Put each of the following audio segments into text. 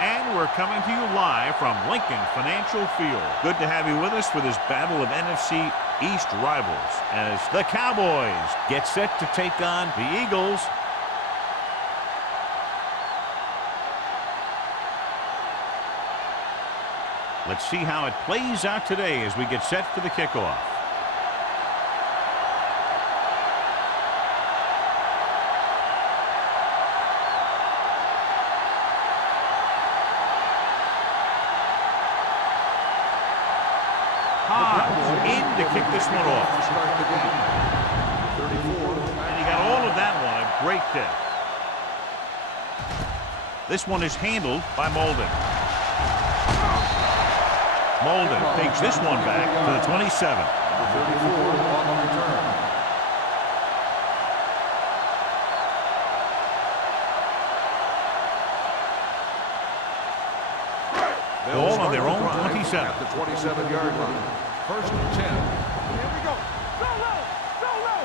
And we're coming to you live from Lincoln Financial Field. Good to have you with us for this battle of NFC East rivals as the Cowboys get set to take on the Eagles. Let's see how it plays out today as we get set for the kickoff. In to kick this one off. And he got all of that one. A great kick. This one is handled by Molden. Molden takes this one back to the 27. Ball on their own 27. At the 27-yard line. First and 10. Here we go. Go low. Go low.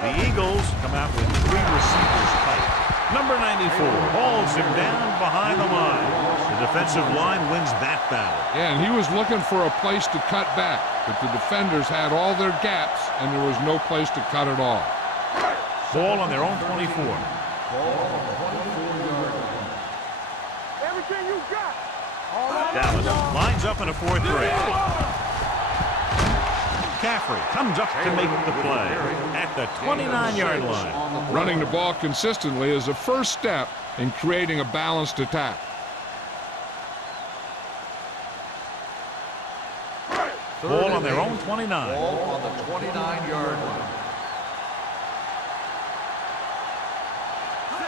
The Eagles come out with 3 receivers tight. Number 94 hauls him down behind the line. The defensive line wins that battle. Yeah, and he was looking for a place to cut back, but the defenders had all their gaps, and there was no place to cut at all. Ball on their own 24. Ball on the 24-yard line. Everything you got. Dallas lines up in a 4-3. McCaffrey comes up to make the play at the 29-yard line. Running the ball consistently is a first step in creating a balanced attack. Ball on their own 29. Ball on the 29-yard line.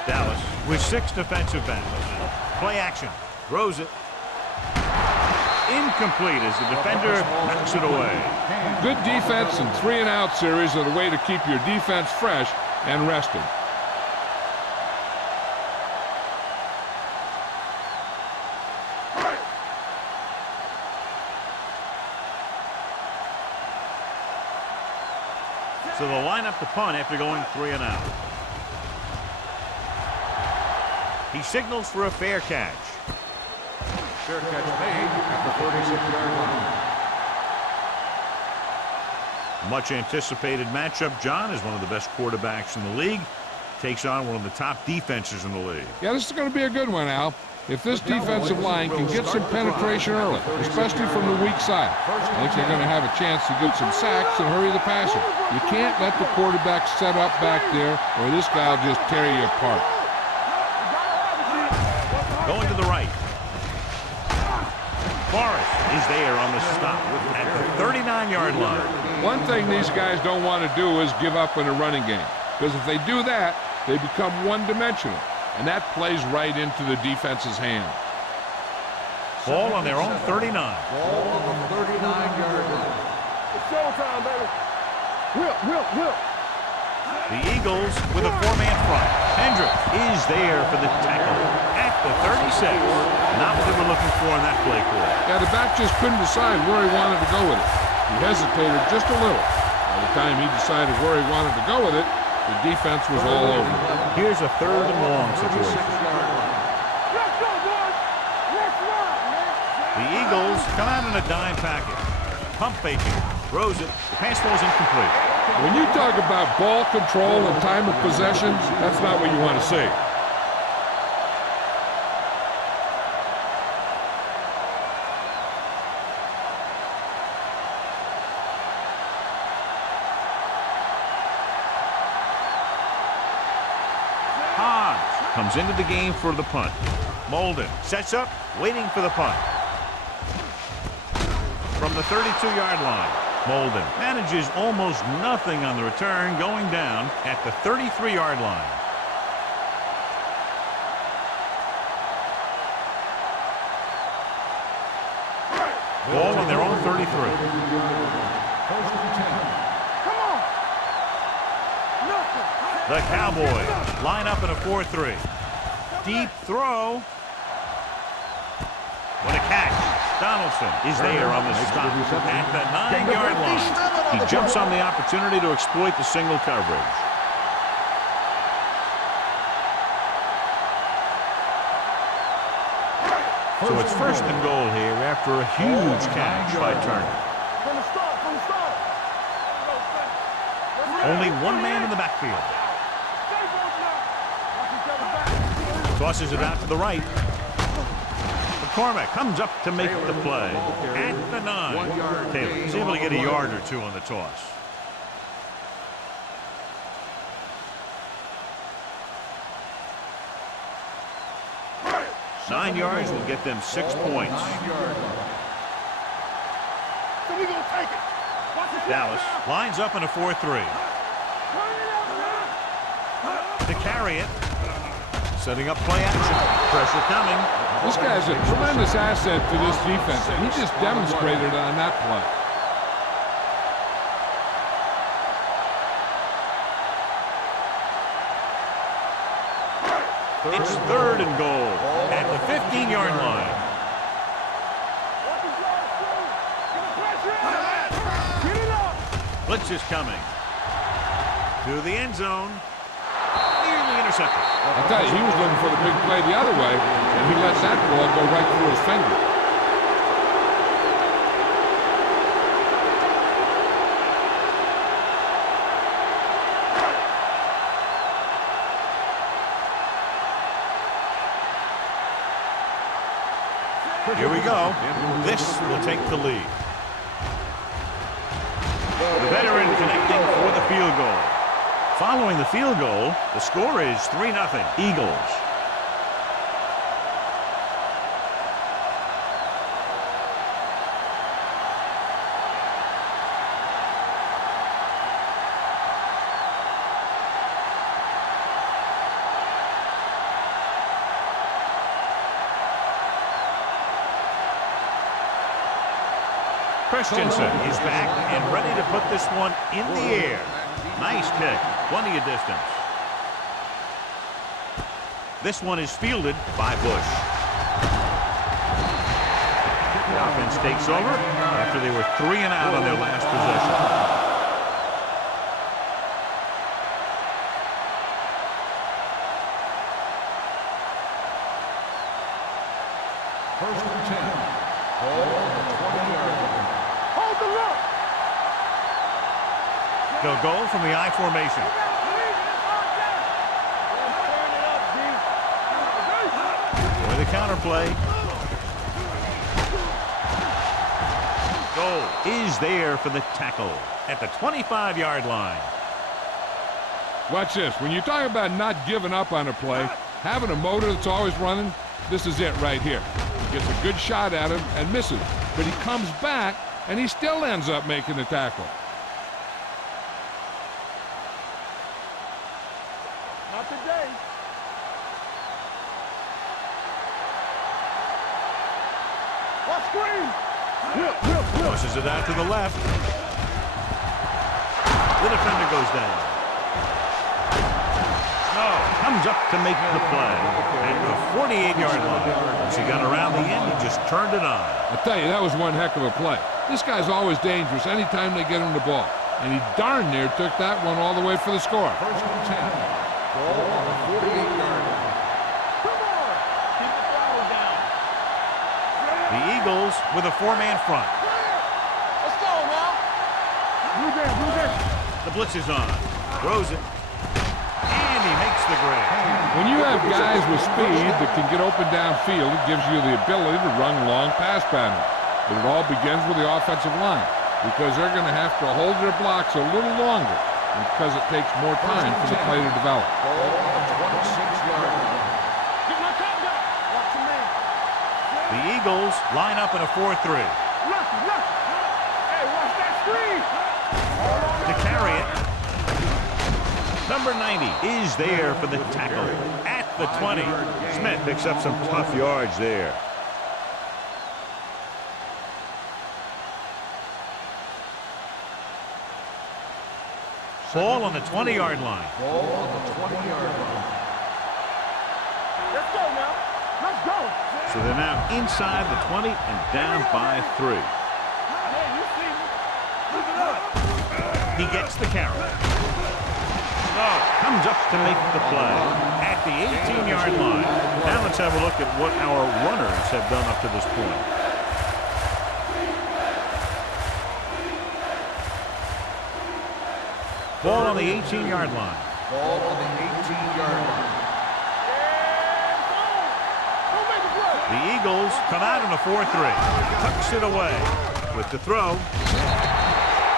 Dallas with 6 defensive backs. Play action. Throws it. Incomplete as the defender knocks it away. Good defense and 3-and-out series are the way to keep your defense fresh and rested. So they'll line up the punt after going 3-and-out. He signals for a fair catch. Fair catch made at the 36-yard line. Much anticipated matchup, John, is one of the best quarterbacks in the league. Takes on one of the top defenses in the league. Yeah, this is going to be a good one, Al. If this defensive line can get some penetration early, especially from the weak side, I think they're going to have a chance to get some sacks and hurry the passer. You can't let the quarterback set up back there, or this guy will just tear you apart. Going to the right. Forrest is there on the stop at the 39-yard line. One thing these guys don't want to do is give up in a running game, because if they do that, they become one-dimensional, and that plays right into the defense's hand. Ball on their own 39. Ball on the 39-yard line. It's showtime, baby. Whip. The Eagles with a 4-man front. Hendrick is there for the tackle at the 36. Not what they were looking for in that play call. Yeah, the back just couldn't decide where he wanted to go with it. He hesitated just a little. By the time he decided where he wanted to go with it, the defense was all over him. Here's a 3rd and long situation. Let's go, boys. Let's ride, man. The Eagles come out in a dime package. Pump faking. Throws it. The pass ball is incomplete. When you talk about ball control and time of possessions, that's not what you want to see. Hans comes into the game for the punt. Molden sets up, waiting for the punt. From the 32-yard line, Molden manages almost nothing on the return, going down at the 33-yard line. Ball on their own 33. First and 10. Come on. Nothing. The Cowboys line up in a 4-3. Deep throw. What a catch. Donaldson is there on the stop at the 9-yard line. He jumps on the opportunity to exploit the single coverage. So it's first and goal here after a huge catch by Turner. From the start, from the start. Only one man in the backfield. Tosses it out to the right. McCormick comes up to make the play. At the 9. Taylor's able to get a yard or two on the toss. Nine yards will get them 6 points. Dallas lines up in a 4-3. To carry it. Setting up play action. Pressure coming. This guy's a tremendous asset to this defense, and he just demonstrated it on that play. It's third and goal at the 15-yard line. Blitz is coming. To the end zone. Nearly intercepted. I'll tell you, he was looking for the big play the other way, and he lets that ball go right through his finger. Here we go. This will take the lead. The veteran connecting for the field goal. Following the field goal, the score is 3-0 Eagles. Christensen is back and ready to put this one in the air. Nice kick. Plenty of distance. This one is fielded by Bush. The offense takes over after they were 3 and out on their last possession. First and 10. Ball on the 20-yard line. Hold the look. They'll go from the I formation. For the counterplay. Goal is there for the tackle at the 25-yard line. Watch this. When you talk about not giving up on a play, having a motor that's always running, this is it right here. He gets a good shot at him and misses. But he comes back, and he still ends up making the tackle. Not today. What screen? Pushes it out to the left. The defender goes down. Snow comes up to make the play at the 48-yard line. Once he got around the end, he just turned it on. I tell you, that was one heck of a play. This guy's always dangerous anytime they get him the ball. And he darn near took that one all the way for the score. First and 10. Ball on the 48-yard line. Come on. Keep the flowers down. The Eagles with a 4-man front. Let's go now. Move in. The blitz is on. Throws it. And he makes the grab. When you have guys with speed that can get open downfield, it gives you the ability to run long pass patterns. But it all begins with the offensive line, because they're going to have to hold their blocks a little longer, because it takes more time for the play to develop. Ball on the 26-yard line. Get my top back. Watch your man. The Eagles line up in a 4-3. Lucky. Hey, watch that screen. To carry it. Number 90 is there for the tackle at the 20. Smith picks up some tough yards there. Ball on the 20-yard line. Ball on the 20-yard line. Let's go now. Let's go. So they're now inside the 20 and down by 3. Hey, you see me. Move it up. He gets the carry. Comes up to make the play at the 18-yard line. Now let's have a look at what our runners have done up to this point. Ball on the 18-yard line. Ball on the 18-yard line. The Eagles come out in a 4-3. Tucks it away with the throw.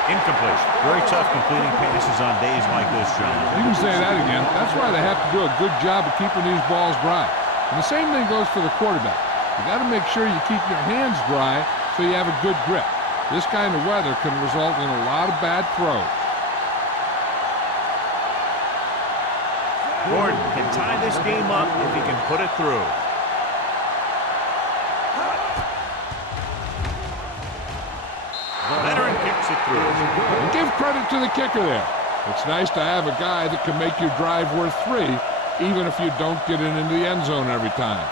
Incomplete. Very tough completing passes on days like this, John. You can say that again. That's why they have to do a good job of keeping these balls dry. And the same thing goes for the quarterback. You got to make sure you keep your hands dry so you have a good grip. This kind of weather can result in a lot of bad throws. Gordon can tie this game up if he can put it through. Veteran kicks it through. And give credit to the kicker there. It's nice to have a guy that can make your drive worth 3, even if you don't get it into the end zone every time.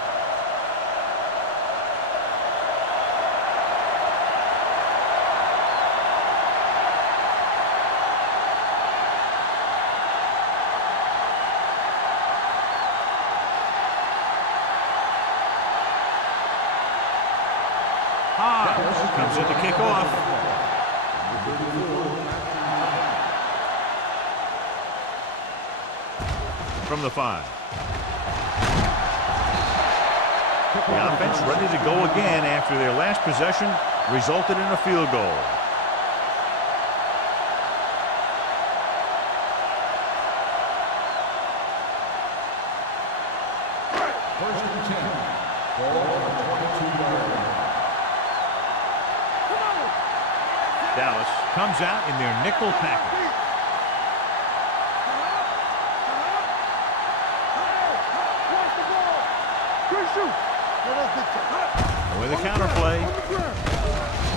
Comes in to kick off. From the 5. The offense ready to go again after their last possession resulted in a field goal. First and 10. Ball on the 22-yard line. Dallas comes out in their nickel package. With a counter play.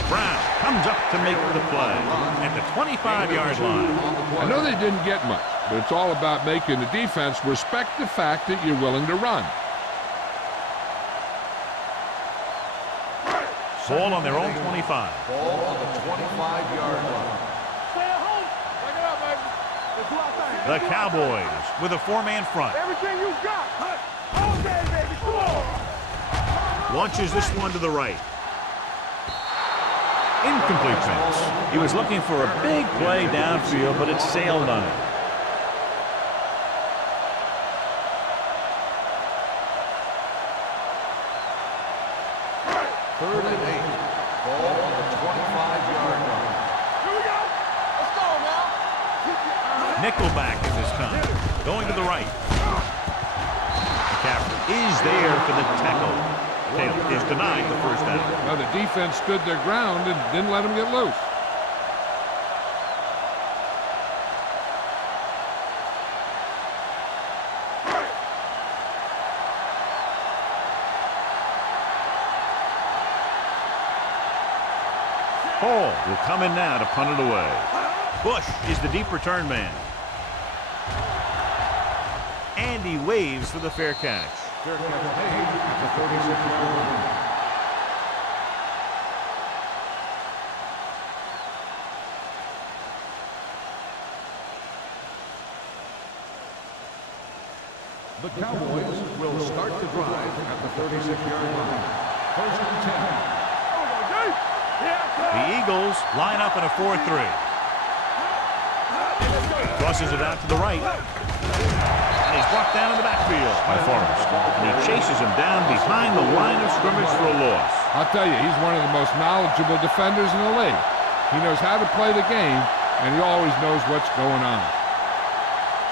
Brown comes up to make the play at the 25-yard line. I know they didn't get much, but it's all about making the defense respect the fact that you're willing to run. Ball on their own 25. Ball on the 25-yard line. The Cowboys with a 4-man front. Everything you got. All day, baby. Come on. Launches this one to the right. Incomplete pass. He was looking for a big play downfield, but it sailed on him. Third and 8. Ball on the 25-yard line. Here we go. Let's go now. Nickelback in this time. Going to the right. McCaffrey is there for the tackle. Taylor is denied the first down. Well, the defense stood their ground and didn't let them get loose. Hall will come in now to punt it away. Bush is the deep return man. And he waves for the fair catch. Fair catch made at the 36-yard line. The Cowboys will start the drive at the 36-yard line. First and 10. The Eagles line up in a 4-3. Tosses it out to the right. And he's brought down in the backfield by Forrest. And he chases him down behind the line of scrimmage for a loss. I'll tell you, he's one of the most knowledgeable defenders in the league. He knows how to play the game, and he always knows what's going on.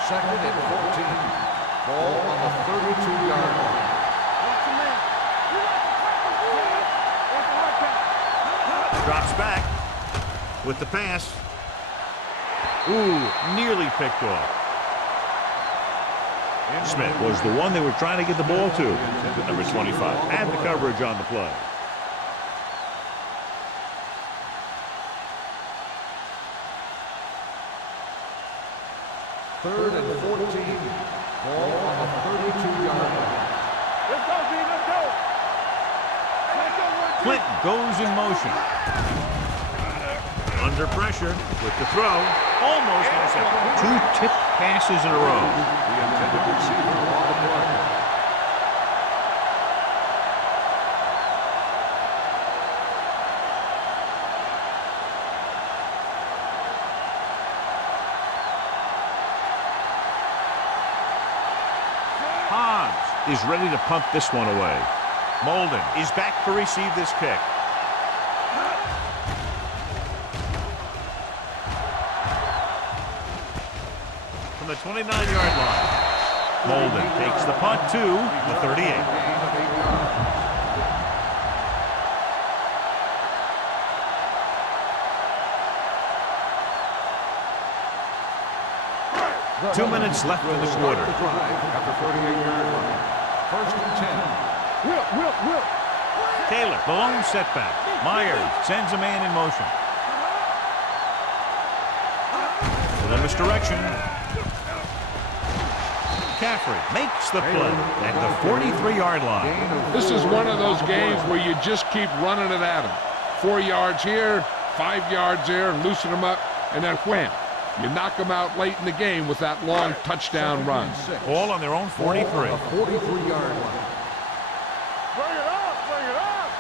Second and 14. Ball on the 32-yard line. Drops back with the pass. Ooh, nearly picked off. Smith was the one they were trying to get the ball to with number 25. Had the coverage on the play. Third and 14. Ball on the 32-yard line. Let's go, D. Let's go. Clinton goes in motion. Under pressure with the throw. Almost intercepted. 2 tipped passes in a row. The intended receiver on the play. Is ready to punt this one away. Molden is back to receive this kick. From the 29-yard line, Molden takes the punt to the 38. Two minutes left in the quarter. At the 38-yard line. First and 10. Whip. Taylor, the lone setback. Myers sends a man in motion. With a misdirection. McCaffrey makes the play at the 43-yard line. This is one of those games where you just keep running it at them. 4 yards here, 5 yards there, and loosen them up, and then wham. You knock them out late in the game with that long touchdown run. All on their own 43. 43-yard line. Bring it up.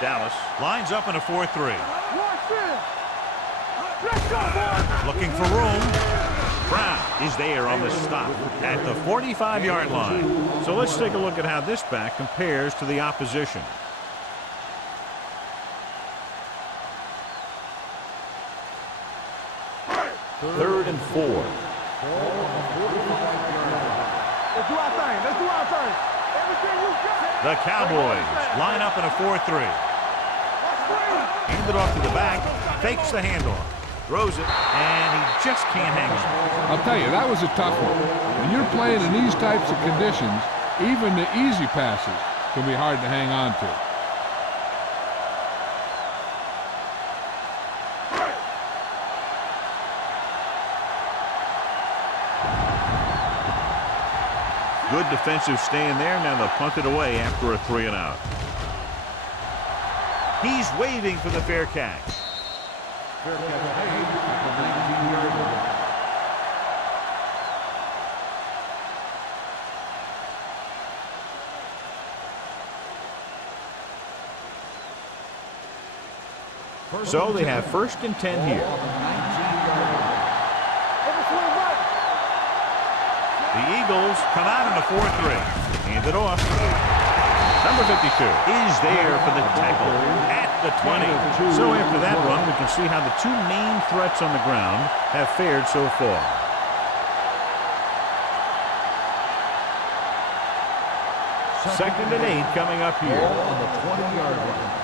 Dallas lines up in a 4-3. Watch this. Let's go, boys. Looking for room. Brown is there on the stop at the 45-yard line. So let's take a look at how this back compares to the opposition. Third and 4. Let's do our thing. Everything you got. The Cowboys line up in a 4-3. Hand it off to the back. Fakes the handoff. Throws it. And he just can't hang on. I'll tell you, that was a tough one. When you're playing in these types of conditions, even the easy passes can be hard to hang on to. Good defensive stand there. Now they'll punt it away after a 3-and-out. He's waving for the fair catch. Fair catch made at the 19-yard line. So they have first and 10 here. The Eagles come out in a 4-3. Hand it off. Number 52 is there for the tackle at the 20. So after that run, we can see how the two main threats on the ground have fared so far. Second and 8 coming up here. On the 20-yard line.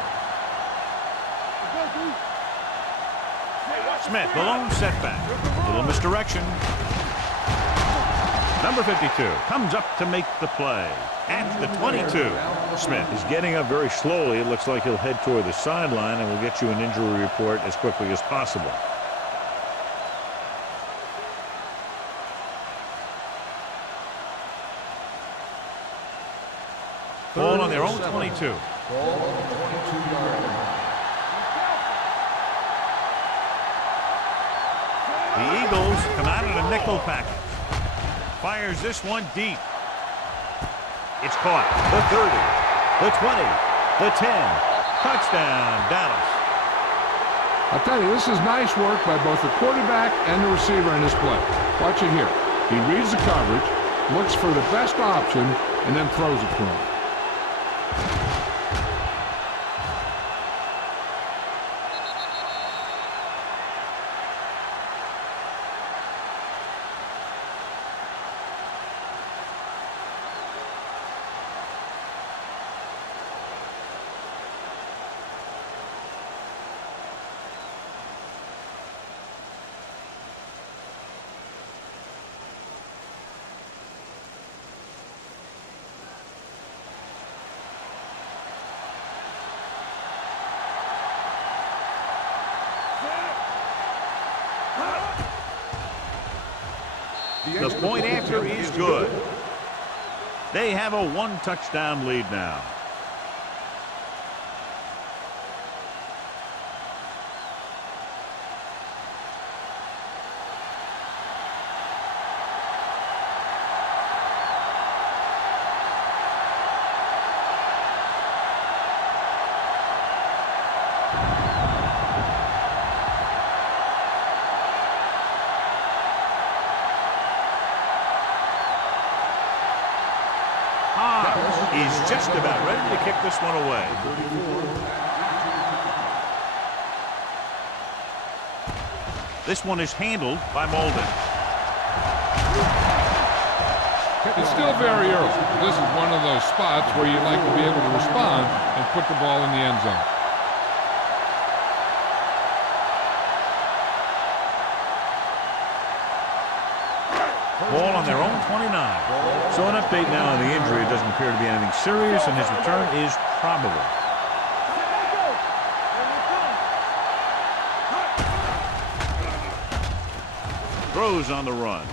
Smith, the lone setback. Little misdirection. Number 52 comes up to make the play at the 22. Smith is getting up very slowly. It looks like he'll head toward the sideline, and we'll get you an injury report as quickly as possible. Ball on their own 22. Ball on the 22-yard line. The Eagles come out in a nickel package. Fires this one deep. It's caught. The 30, the 20, the 10. Touchdown, Dallas. I'll tell you, this is nice work by both the quarterback and the receiver in this play. Watch it here. He reads the coverage, looks for the best option, and then throws it to him. The point after is good. They have a one-touchdown lead now. is just about ready to kick this one away. This one is handled by Molden. It's still very early. This is one of those spots where you'd like to be able to respond and put the ball in the end zone. Ball on their own 29. So an update now on the injury. It doesn't appear to be anything serious, and his return is probable. Throws on the run.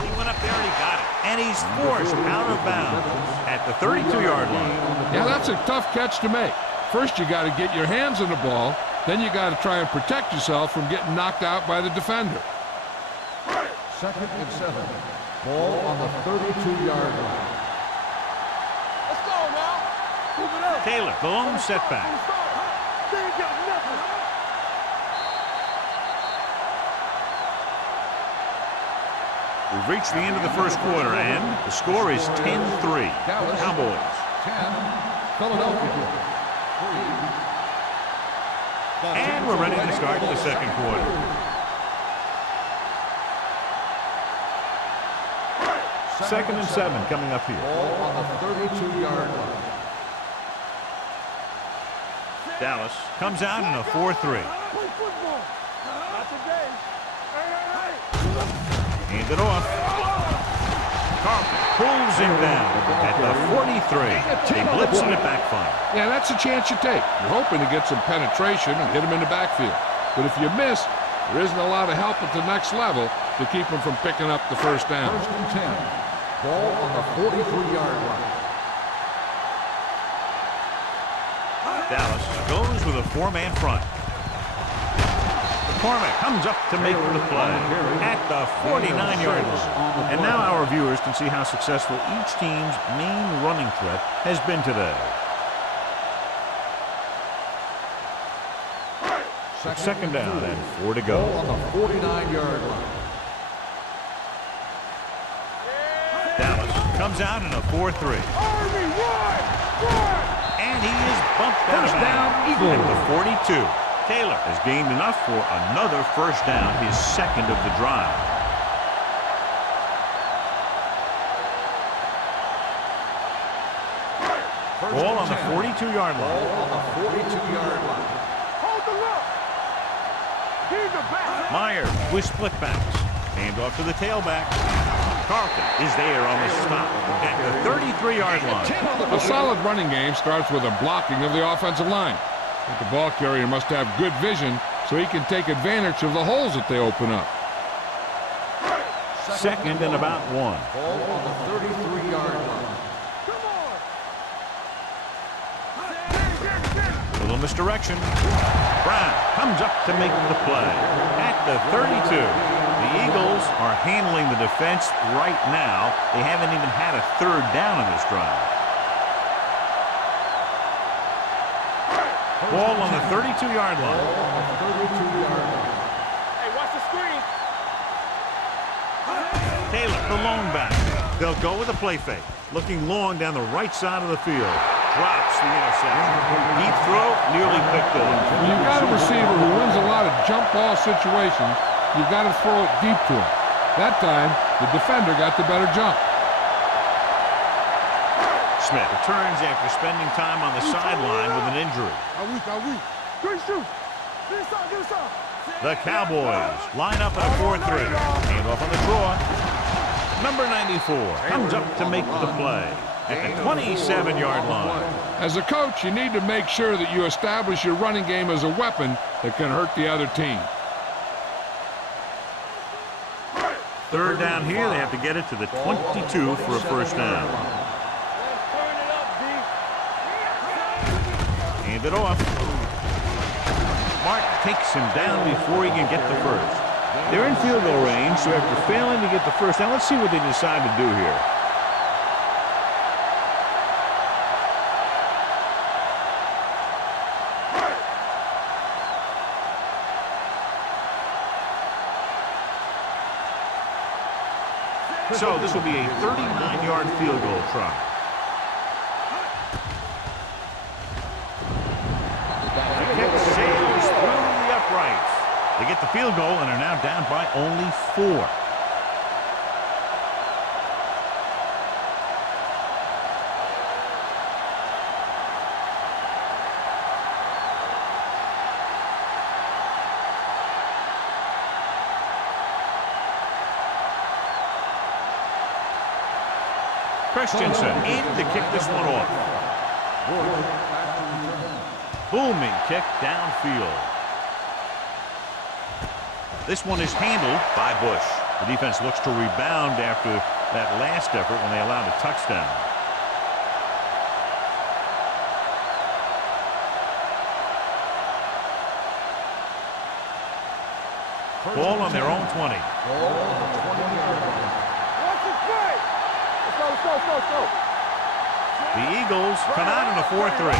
He went up there and he got it. And he's forced out of bounds at the 32-yard line. Yeah, that's a tough catch to make. First, you got to get your hands on the ball. Then you got to try and protect yourself from getting knocked out by the defender. 2nd and 7. Ball on the 32-yard line. Let's go now. Move it up. Taylor, the lone setback. They ain't got nothing. We've reached the end of the first quarter, and the score is 10-3. Dallas. Cowboys. 10. Philadelphia. 3. And we're ready to start the second quarter. Second and 7 coming up here. Ball on the 32-yard line. Dallas comes out in a 4-3. Play football. Not today. Hey. Hand it off. Carlton pulls him down at the 43. They blitz and it backfire. Yeah, that's a chance you take. You're hoping to get some penetration and hit him in the backfield. But if you miss, there isn't a lot of help at the next level to keep him from picking up the first down. 1st and 10. Ball on the 43-yard line. Dallas goes with a 4-man front. McCormick comes up to make the play at the 49-yard line. And now our viewers can see how successful each team's main running threat has been today. Second down and 4 to go. Ball on the 49-yard line. Dallas comes out in a 4-3. Army, run! And he is bumped out of bounds at the 42. Taylor has gained enough for another first down, his second of the drive. Ball on the 42-yard line. Ball on the 42-yard line. Hold the look. He's the back. Myers with split backs. Hand off to the tailback. Carlton is there on the stop at the 33-yard line. A solid running game starts with a blocking of the offensive line. But the ball carrier must have good vision so he can take advantage of the holes that they open up. Second and about 1. Ball on the 33-yard line. Little misdirection. Brown comes up to make the play at the 32. The Eagles are handling the defense right now. They haven't even had a third down in this drive. Ball on the 32-yard line. Hey, watch the screen. Taylor, the lone back. They'll go with a play fake. Looking long down the right side of the field. Drops the interception. Deep throw, nearly picked off. When you've got a receiver who wins a lot of jump ball situations, you've got to throw it deep to him. That time, the defender got the better jump. Smith returns after spending time on the sideline with an injury. Good shoot. The Cowboys line up in a 4-3. Hand off on the draw. Number 94 comes up to make the play at the 27-yard line. As a coach, you need to make sure that you establish your running game as a weapon that can hurt the other team. Third down here, they have to get it to the 22 for a first down. Hand it off. Mark takes him down before he can get the first. They're in field goal range, so after failing to get the first down, let's see what they decide to do here. So this will be a 39-yard field goal try. They get the field goal and are now down by only 4. Christensen in to kick this one off. Booming kick downfield. This one is handled by Bush. The defense looks to rebound after that last effort when they allowed a touchdown. Ball on their own 20. The Eagles come out in a 4-3.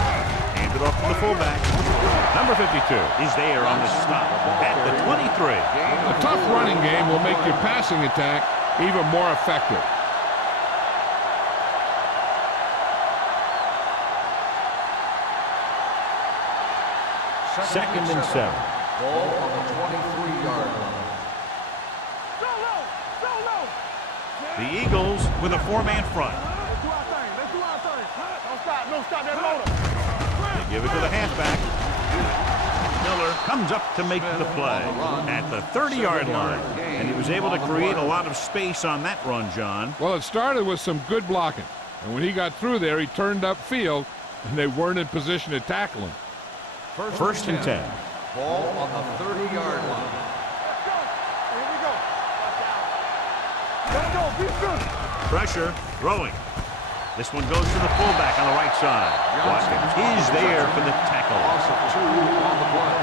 Hand it off to the fullback. Number 52 is there on the stop at the 23. A tough running game will make your passing attack even more effective. Second and 7. Ball on the 23-yard line. The Eagles with a 4-man front. Let's do our thing. Let's do our thing. Don't stop that motor. They give it to the halfback. Miller comes up to make the play at the 30-yard line. And he was able to create a lot of space on that run, John. Well, it started with some good blocking. And when he got through there, he turned upfield, and they weren't in position to tackle him. First and 10. Ball on the 30-yard line. Let's go. Be good. Pressure, throwing. This one goes to the fullback on the right side. Watkins is there for the tackle. Loss of 2 on the play.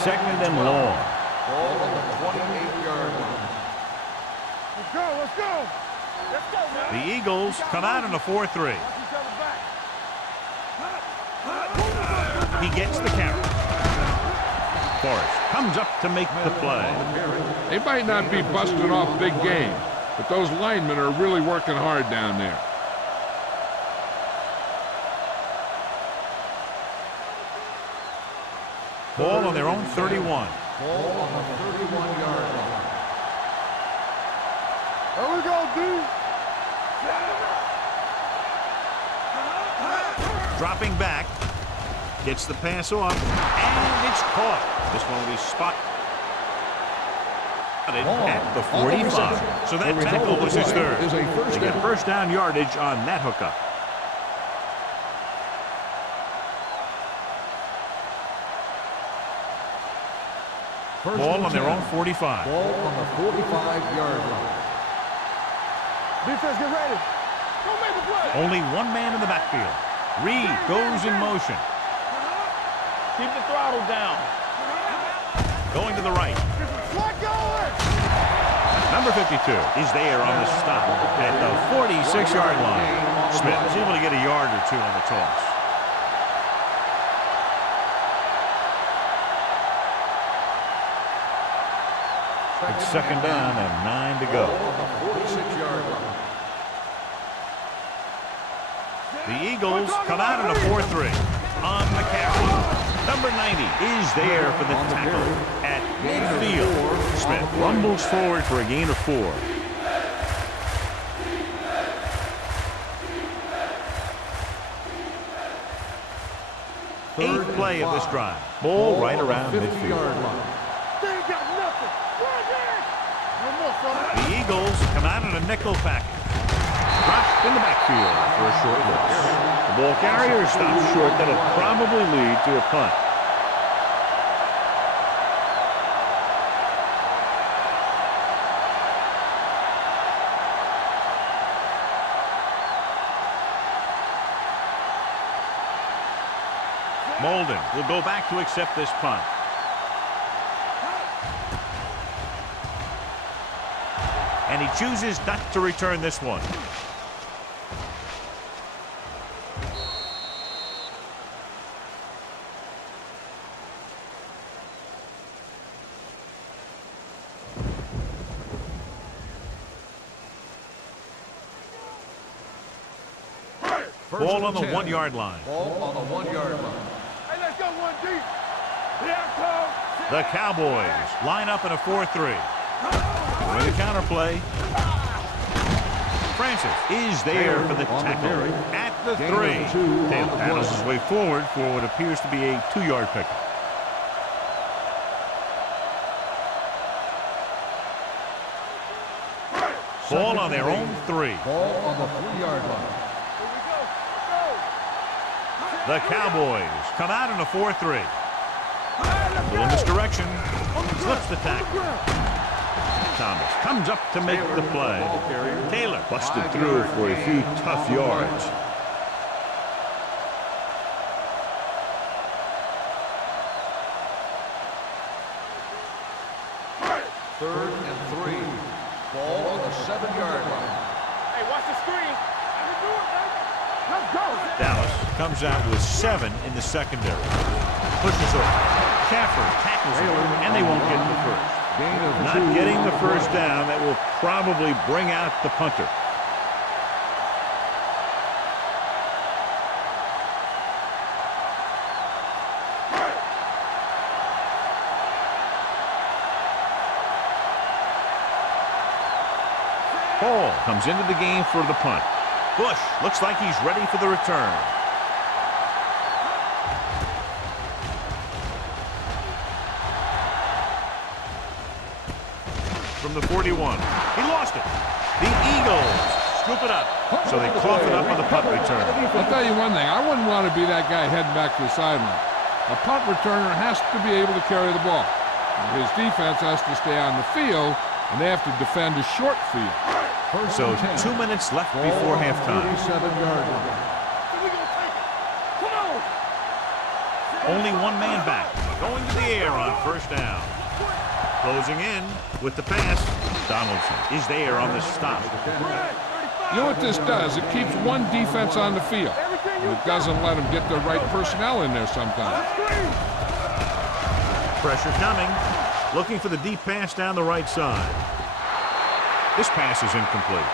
Second and long. Ball on the 28-yard line. Let's go. Let's go. Let's go, man. The Eagles come out in a 4-3. Watch each other back. He gets the carry. Forrest comes up to make the play. They might not be busting off big games, but those linemen are really working hard down there. Ball on their own 31. Ball on the 31-yard line. There we go, D. Dropping back. Gets the pass off. And it's caught. This one will be spotted at the 45. So that tackle was his third. They get first down yardage on that hookup. Ball on their own 45. Ball on the 45-yard line. Defense, get ready. Don't make the play. Only one man in the backfield. Reed goes in motion. Keep the throttle down. Going to the right. What going? Number 52 is there on the stop at the 46-yard line. Smith is able to get a yard or two on the toss. It's second down and 9 to go. Ball on the 46-yard line. The Eagles come out in a 4-3 on the carry. Number 90 is there for the tackle at midfield. Smith rumbles forward for a gain of 4. Eighth play of this drive. Ball right around midfield. They ain't got nothing. One more, fella. The Eagles come out in a nickel package. Dropped in the backfield for a short loss. The ball carrier stops short. That'll probably lead to a punt. Molden will go back to accept this punt. And he chooses not to return this one. Ball on the 1 yard line. Ball on the 1 yard line. Hey, let's go one deep. Here it comes. The Cowboys line up in a 4-3. With the counter play. Francis is there for the tackle at the 3. Taylor paddles his way forward for what appears to be a 2-yard pickup. Ball on their own 3. Ball on the 3-yard line. The Cowboys come out in a 4-3. Little misdirection. Slips the tackle. Thomas comes up to make the play. Taylor busted through for a few tough yards. Third and 3. Ball on the 7-yard line. Hey, watch the screen. Let me do it, baby. Let's go. Dallas comes out with 7 in the secondary. Pushes over. Caffrey tackles him, and they won't get the first. Not getting the first down. That will probably bring out the punter. Hall comes into the game for the punt. Bush looks like he's ready for the return. From the 41. He lost it. The Eagles scoop it up. So they cough it up on the punt return. I'll tell you one thing. I wouldn't want to be that guy heading back to the sideline. A punt returner has to be able to carry the ball. His defense has to stay on the field, and they have to defend a short field. So 2 minutes left before halftime. 37-yard line. Only one man back. Going to the air on first down. Closing in with the pass. Donaldson is there on the stop. You know what this does? It keeps one defense on the field. And it doesn't let them get the right personnel in there sometimes. Pressure coming. Looking for the deep pass down the right side. This pass is incomplete.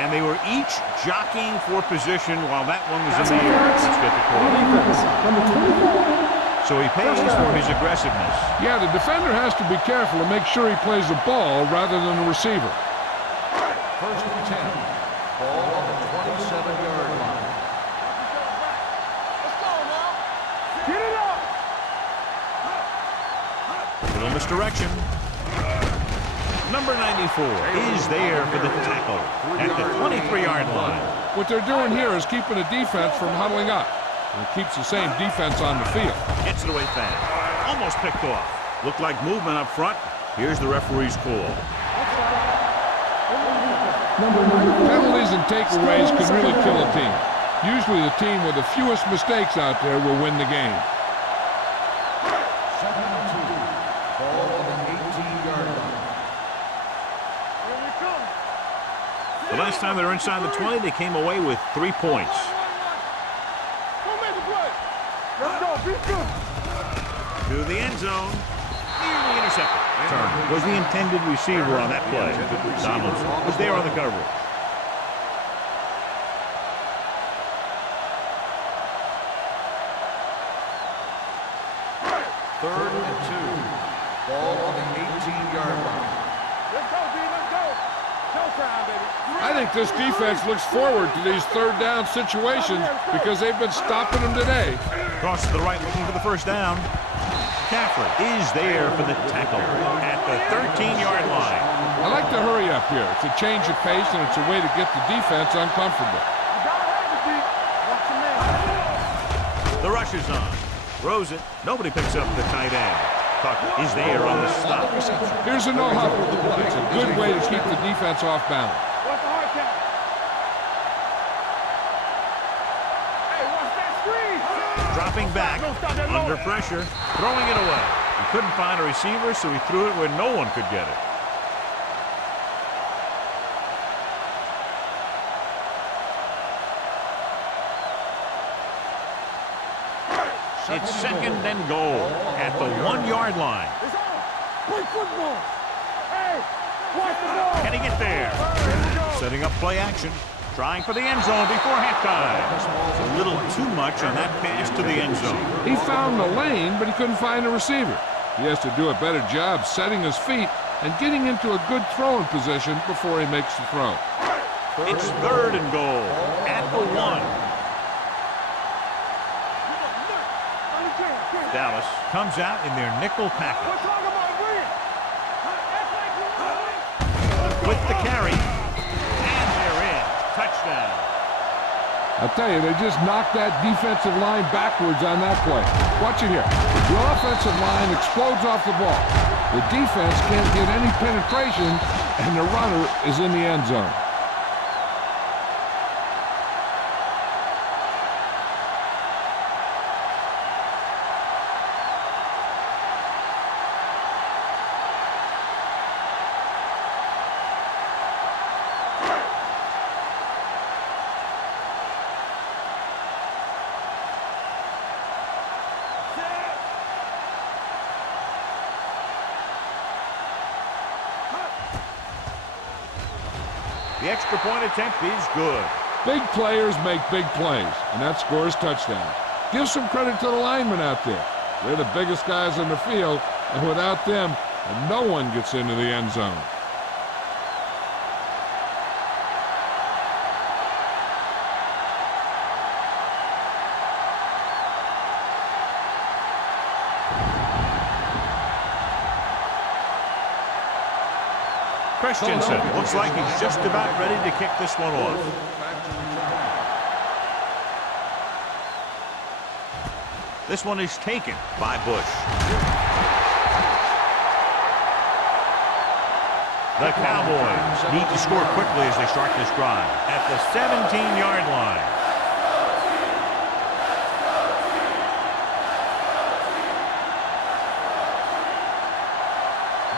And they were each jockeying for position while that one was in the air. Let's get the call. So he pays for his aggressiveness. Yeah, the defender has to be careful to make sure he plays the ball rather than the receiver. First and 10. Ball on the 27-yard line. Let's go now. Get it up. Little misdirection. Number 94 is there for the tackle at the 23-yard line. What they're doing here is keeping the defense from huddling up. And it keeps the same defense on the field. Gets it away fast. Almost picked off. Looked like movement up front. Here's the referee's call. Penalties and takeaways can really kill a team. Usually the team with the fewest mistakes out there will win the game. Second and 2. Ball on the 18-yard line. Here we come. The last time they were inside the 20, they came away with 3 points. Don't make a play. Let's go. Be good. To the end zone. Nearly intercepted. Turner was the intended receiver on that play. Donaldson was there on the coverage. Third and 2. Ball on the 18-yard line. Let's go, D. Let's go. Showtime, baby. I think this defense looks forward to these third down situations because they've been stopping them today. Cross to the right looking for the first down. Caffrey is there for the tackle at the 13-yard line. I like to hurry up here. It's a change of pace and it's a way to get the defense uncomfortable. You gotta have it, D. Watch your man. The rush is on. Throws it. Nobody picks up the tight end. Tucker is there on the stop. Here's a no-huddle. It's a good way to keep the defense off balance. Watch the hard count. Hey, watch that screen. Dropping back under pressure, throwing it away. He couldn't find a receiver, so he threw it where no one could get it. It's second and goal at the 1-yard line. It's on. Play football. Hey, watch the ball. Can he get there? Setting up play action. Trying for the end zone before halftime. A little too much on that pass to the end zone. He found the lane, but he couldn't find a receiver. He has to do a better job setting his feet and getting into a good throwing position before he makes the throw. It's 3rd and goal at the 1. Dallas comes out in their nickel package. With the carry. And they're in. Touchdown. I tell you, they just knocked that defensive line backwards on that play. Watch it here. The offensive line explodes off the ball. The defense can't get any penetration, and the runner is in the end zone. The extra point attempt is good. Big players make big plays, and that scores touchdowns. Give some credit to the linemen out there. They're the biggest guys on the field, and without them, no one gets into the end zone. Christensen looks like he's just about ready to kick this one off. This one is taken by Bush. The Cowboys need to score quickly as they start this drive at the 17-yard line.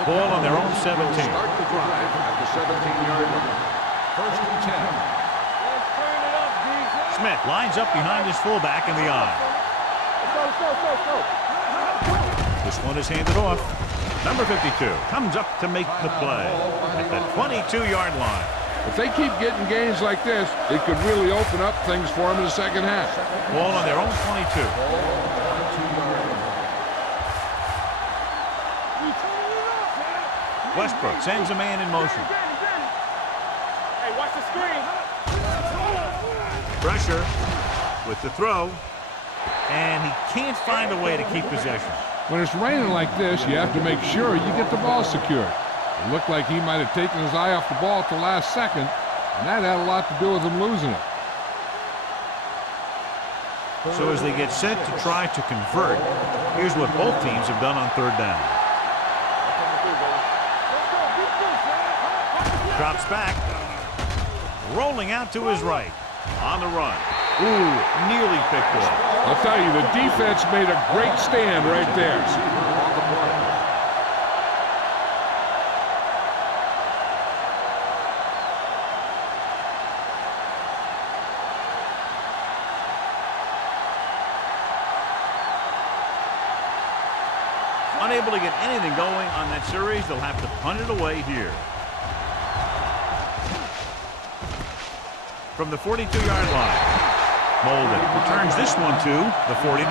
Ball on their own 17. Start the drive at the 17-yard line. 1st and 10. Smith lines up behind his fullback in the eye. This one is handed off. Number 52 comes up to make the play at the 22-yard line. If they keep getting gains like this, it could really open up things for them in the second half. Ball on their own 22. Westbrook sends a man in motion. Hey, watch the screen. Pressure with the throw, and he can't find a way to keep possession. When it's raining like this, you have to make sure you get the ball secured. It looked like he might have taken his eye off the ball at the last second, and that had a lot to do with him losing it. So as they get set to try to convert, here's what both teams have done on 3rd down. Drops back, rolling out to his right, on the run. Ooh, nearly picked off. I'll tell you, the defense made a great stand right there. Unable to get anything going on that series, they'll have to punt it away here. From the 42-yard line, Molden returns this one to the 49.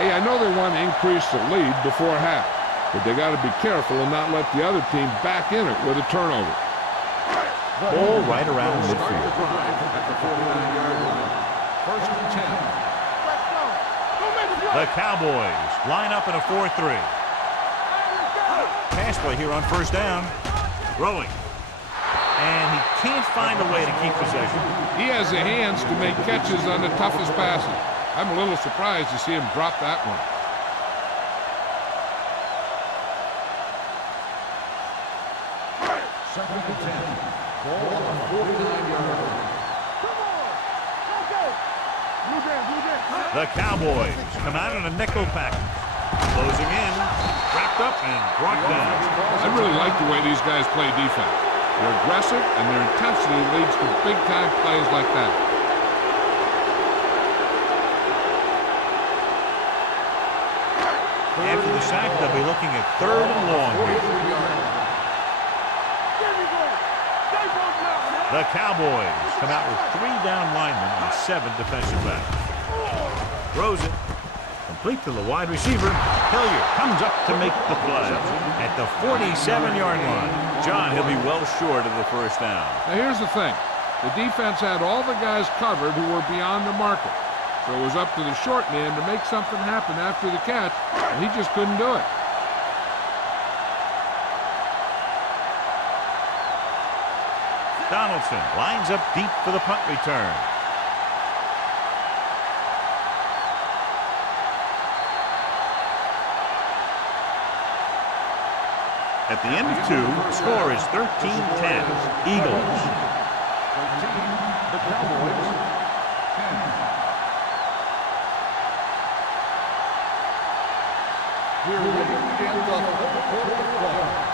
Hey, I know they want to increase the lead before half, but they got to be careful and not let the other team back in it with a turnover. Ball right around midfield. At the 49-yard line. 1st and 10. The Cowboys line up in a 4-3. Pass play here on 1st down. Throwing. And he can't find a way to keep possession. He has the hands to make catches on the toughest passes. I'm a little surprised to see him drop that one. Second and 10. Ball on the 49-yard line. The Cowboys come out in a nickel package. Closing in, wrapped up and brought down. I really like the way these guys play defense. They're aggressive, and their intensity leads to big-time plays like that. After the sack, they'll be looking at 3rd and long here. The Cowboys come out with 3 down linemen and 7 defensive backs. Throws it. Complete to the wide receiver. Hilliard comes up to make the play at the 47-yard line. John, he'll be well short of the first down. Now here's the thing. The defense had all the guys covered who were beyond the marker. So it was up to the short man to make something happen after the catch, and he just couldn't do it. Donaldson lines up deep for the punt return. At the end of 2, score is 13-10. Eagles. 13, the Cowboys, 10. We're ready to begin the fourth quarter of play.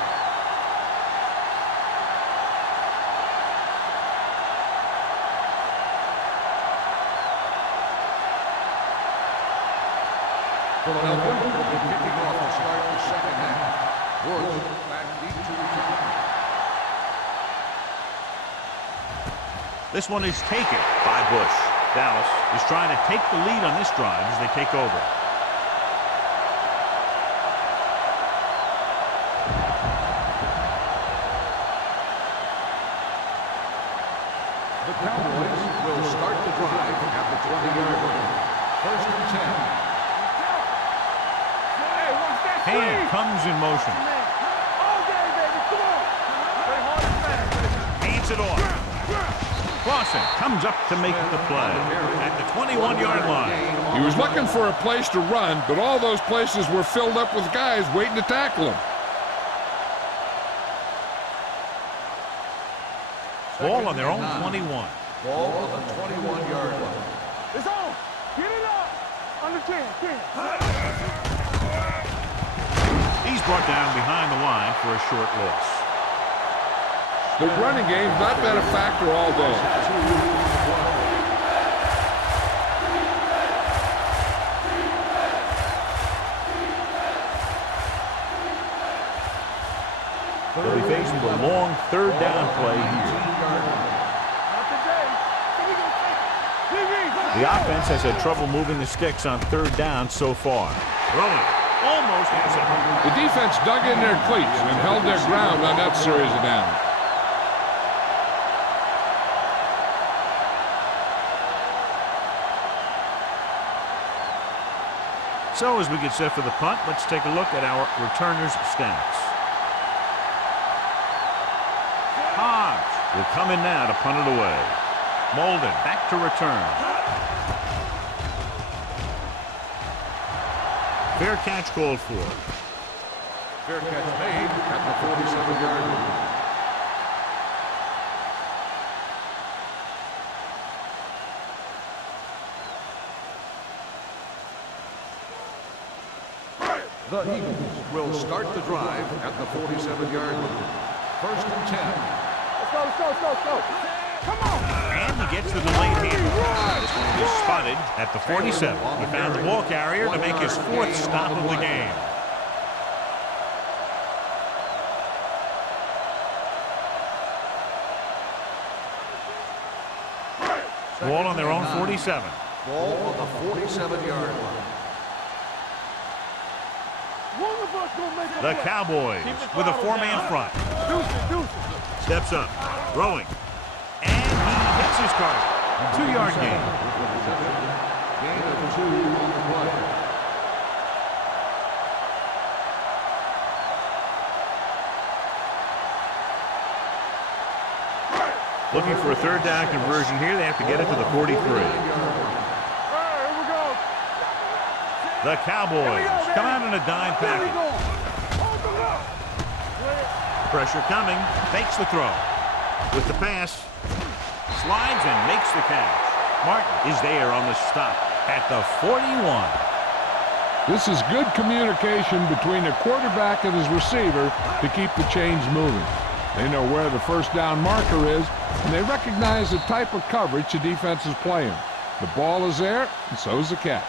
Philadelphia will be kicking off to start the second half. Woods back deep to return. This one is taken by Bush. Dallas is trying to take the lead on this drive as they take over. The Cowboys will start the drive at the 20-yard line. First and 10. Hand comes in motion. Hands it off. Clausen comes up to make the play at the 21-yard line. He was looking for a place to run, but all those places were filled up with guys waiting to tackle him. Ball on their own 21. Ball on the 21-yard line. It's on. Get it up. Under 10. He's brought down behind the line for a short loss. The running game's not been a factor all day. They'll be facing the long 3rd down play here. The offense has had trouble moving the sticks on 3rd down so far. Throwing. Almost intercepted. The defense dug in their cleats and held their ground on that series of downs. So as we get set for the punt, let's take a look at our returners' stats. Hobbs will come in now to punt it away. Molden back to return. Fair catch called for. Fair catch made at the 47-yard line. The Eagles will start the drive at the 47-yard line. First and 10. Let's go. Come on. And he gets the delayed hand. This one is spotted at the 47. He found the ball carrier to make his 4th stop of the game. Ball on their own 47. Ball on the 47-yard line. The Cowboys with a 4-man front. Steps up, throwing. And he hits his target. 2-yard gain. Gain of 2 on the play. Looking for a 3rd down conversion here. They have to get it to the 43. The Cowboys come out in a dime package. Pressure coming. Fakes the throw. With the pass. Slides and makes the catch. Martin is there on the stop at the 41. This is good communication between the quarterback and his receiver to keep the chains moving. They know where the 1st down marker is, and they recognize the type of coverage the defense is playing. The ball is there, and so is the catch.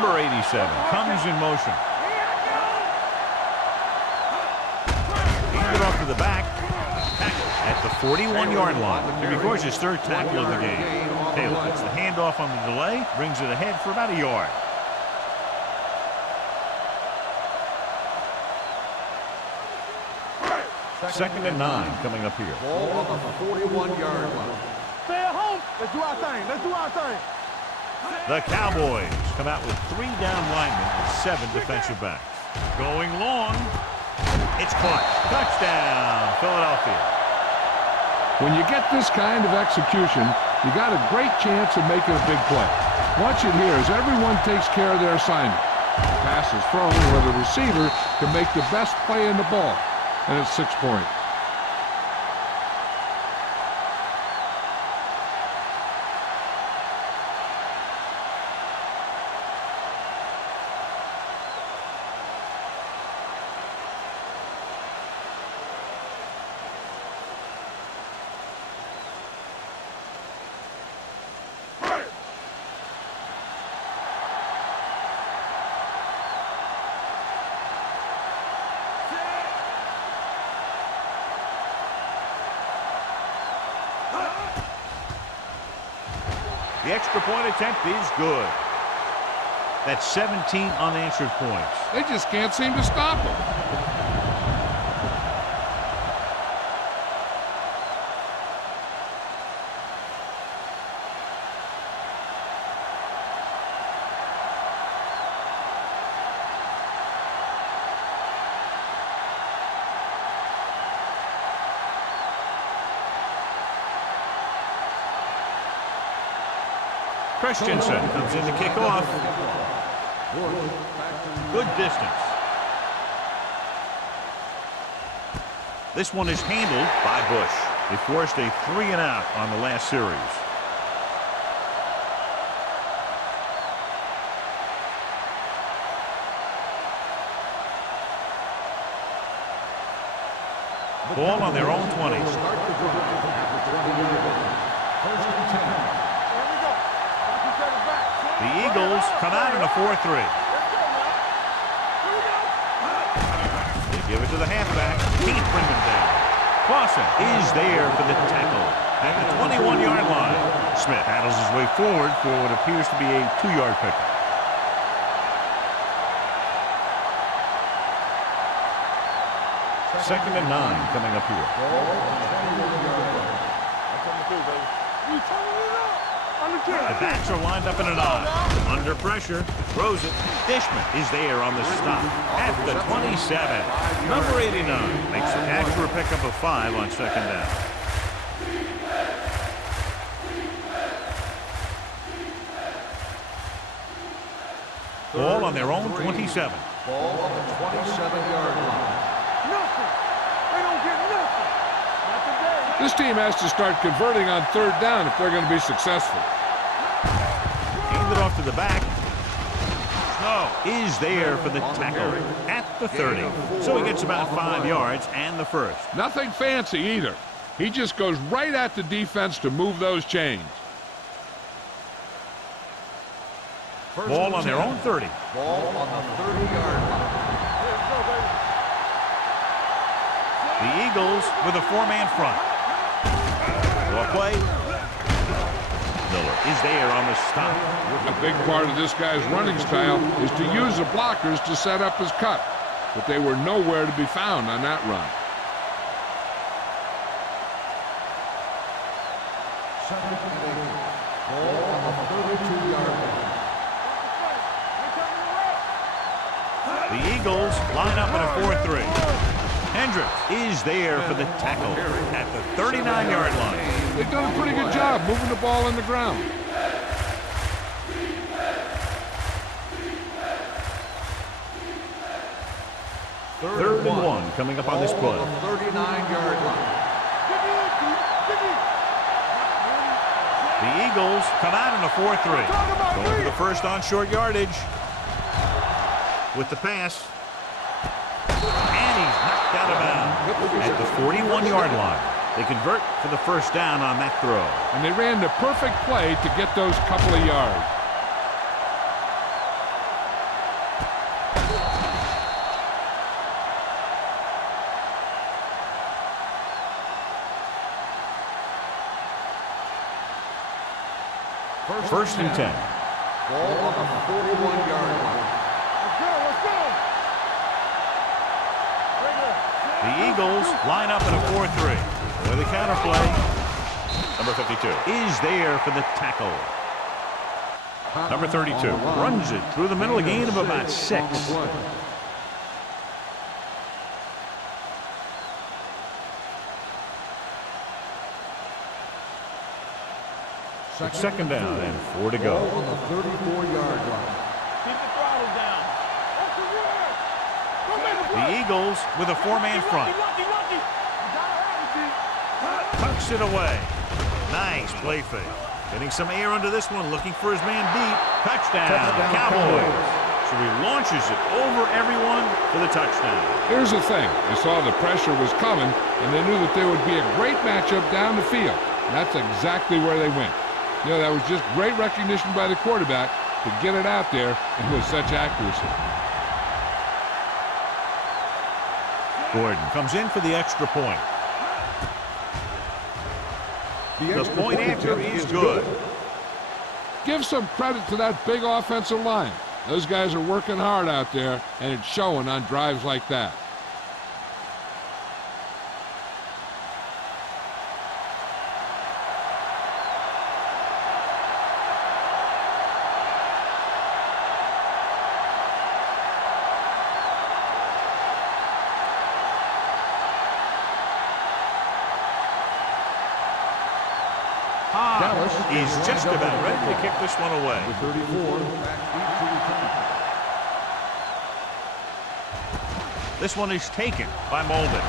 Number 87 comes in motion. Handed off to the back. Tackle at the 41-yard line. He records his third tackle of the game. Taylor gets the handoff on the delay, brings it ahead for about a yard. Second and 9 coming up here. Ball on the 41-yard line. Stay at home. Let's do our thing. Let's do our thing. The Cowboys come out with 3 down linemen and 7 defensive backs. Going long. It's caught. Touchdown, Philadelphia. When you get this kind of execution, you got a great chance of making a big play. Watch it here as everyone takes care of their assignment. The pass is thrown where the receiver can make the best play in the ball, and it's 6 points. The extra point attempt is good. That's 17 unanswered points. They just can't seem to stop them. Christensen comes in to kick off. Good distance. This one is handled by Bush. They forced a 3-and-out on the last series. Ball on their own 20. Start the drive at the 20-yard line. First and 10. The Eagles come out in a 4-3. They give it to the halfback. Can't bring them down. Clausen is there for the tackle at the 21-yard line. Smith paddles his way forward for what appears to be a 2-yard pickup. Second and 9 coming up here. The backs are lined up in an I. Under pressure, throws it. Dishman is there on the stop at the 27. Number 89 makes the catch for a pickup of 5 on second down. Ball on their own 27. Ball on the 27-yard line. They don't get nothing. Not today. This team has to start converting on third down if they're going to be successful. Handed off to the back. Snow is there for the tackle at the 30. So he gets about 5 yards and the first. Nothing fancy either. He just goes right at the defense to move those chains. Ball on their own 30. Ball on the 30-yard line. The Eagles with a 4-man front. Draw play. Miller is there on the stop. A big part of this guy's running style is to use the blockers to set up his cut, but they were nowhere to be found on that run. Second and 8. Ball on the 32-yard line. The Eagles line up in a 4-3. Hendricks is there for the tackle at the 39-yard line. They've done a pretty good job moving the ball in the ground. Third and 1 coming up on this play. Ball on the 39-yard line. The Eagles come out in a 4-3. Going for the first on short yardage. With the pass. And he's knocked out of bounds at the 41-yard line. They convert for the first down on that throw. And they ran the perfect play to get those couple of yards. First and 10. Ball on the 41-yard line. Let's go. The Eagles line up in a 4-3. With a counterplay, number 52 is there for the tackle. Number 32 runs it through the middle, a gain of about 6. It's second down and 4 to go. On the 34-yard line. Keep the throttle down. The Eagles with a 4-man front. Tucks it away. Nice play fake. Getting some air under this one, looking for his man deep. Touchdown, Cowboys. So he launches it over everyone for the touchdown. Here's the thing. They saw the pressure was coming, and they knew that there would be a great matchup down the field. And that's exactly where they went. You know, that was just great recognition by the quarterback to get it out there and with such accuracy. Gordon comes in for the extra point. The point after is good. Give some credit to that big offensive line. Those guys are working hard out there, and it's showing on drives like that. He's just about ready to kick this one away. The 34 back to return. This one is taken by Molden.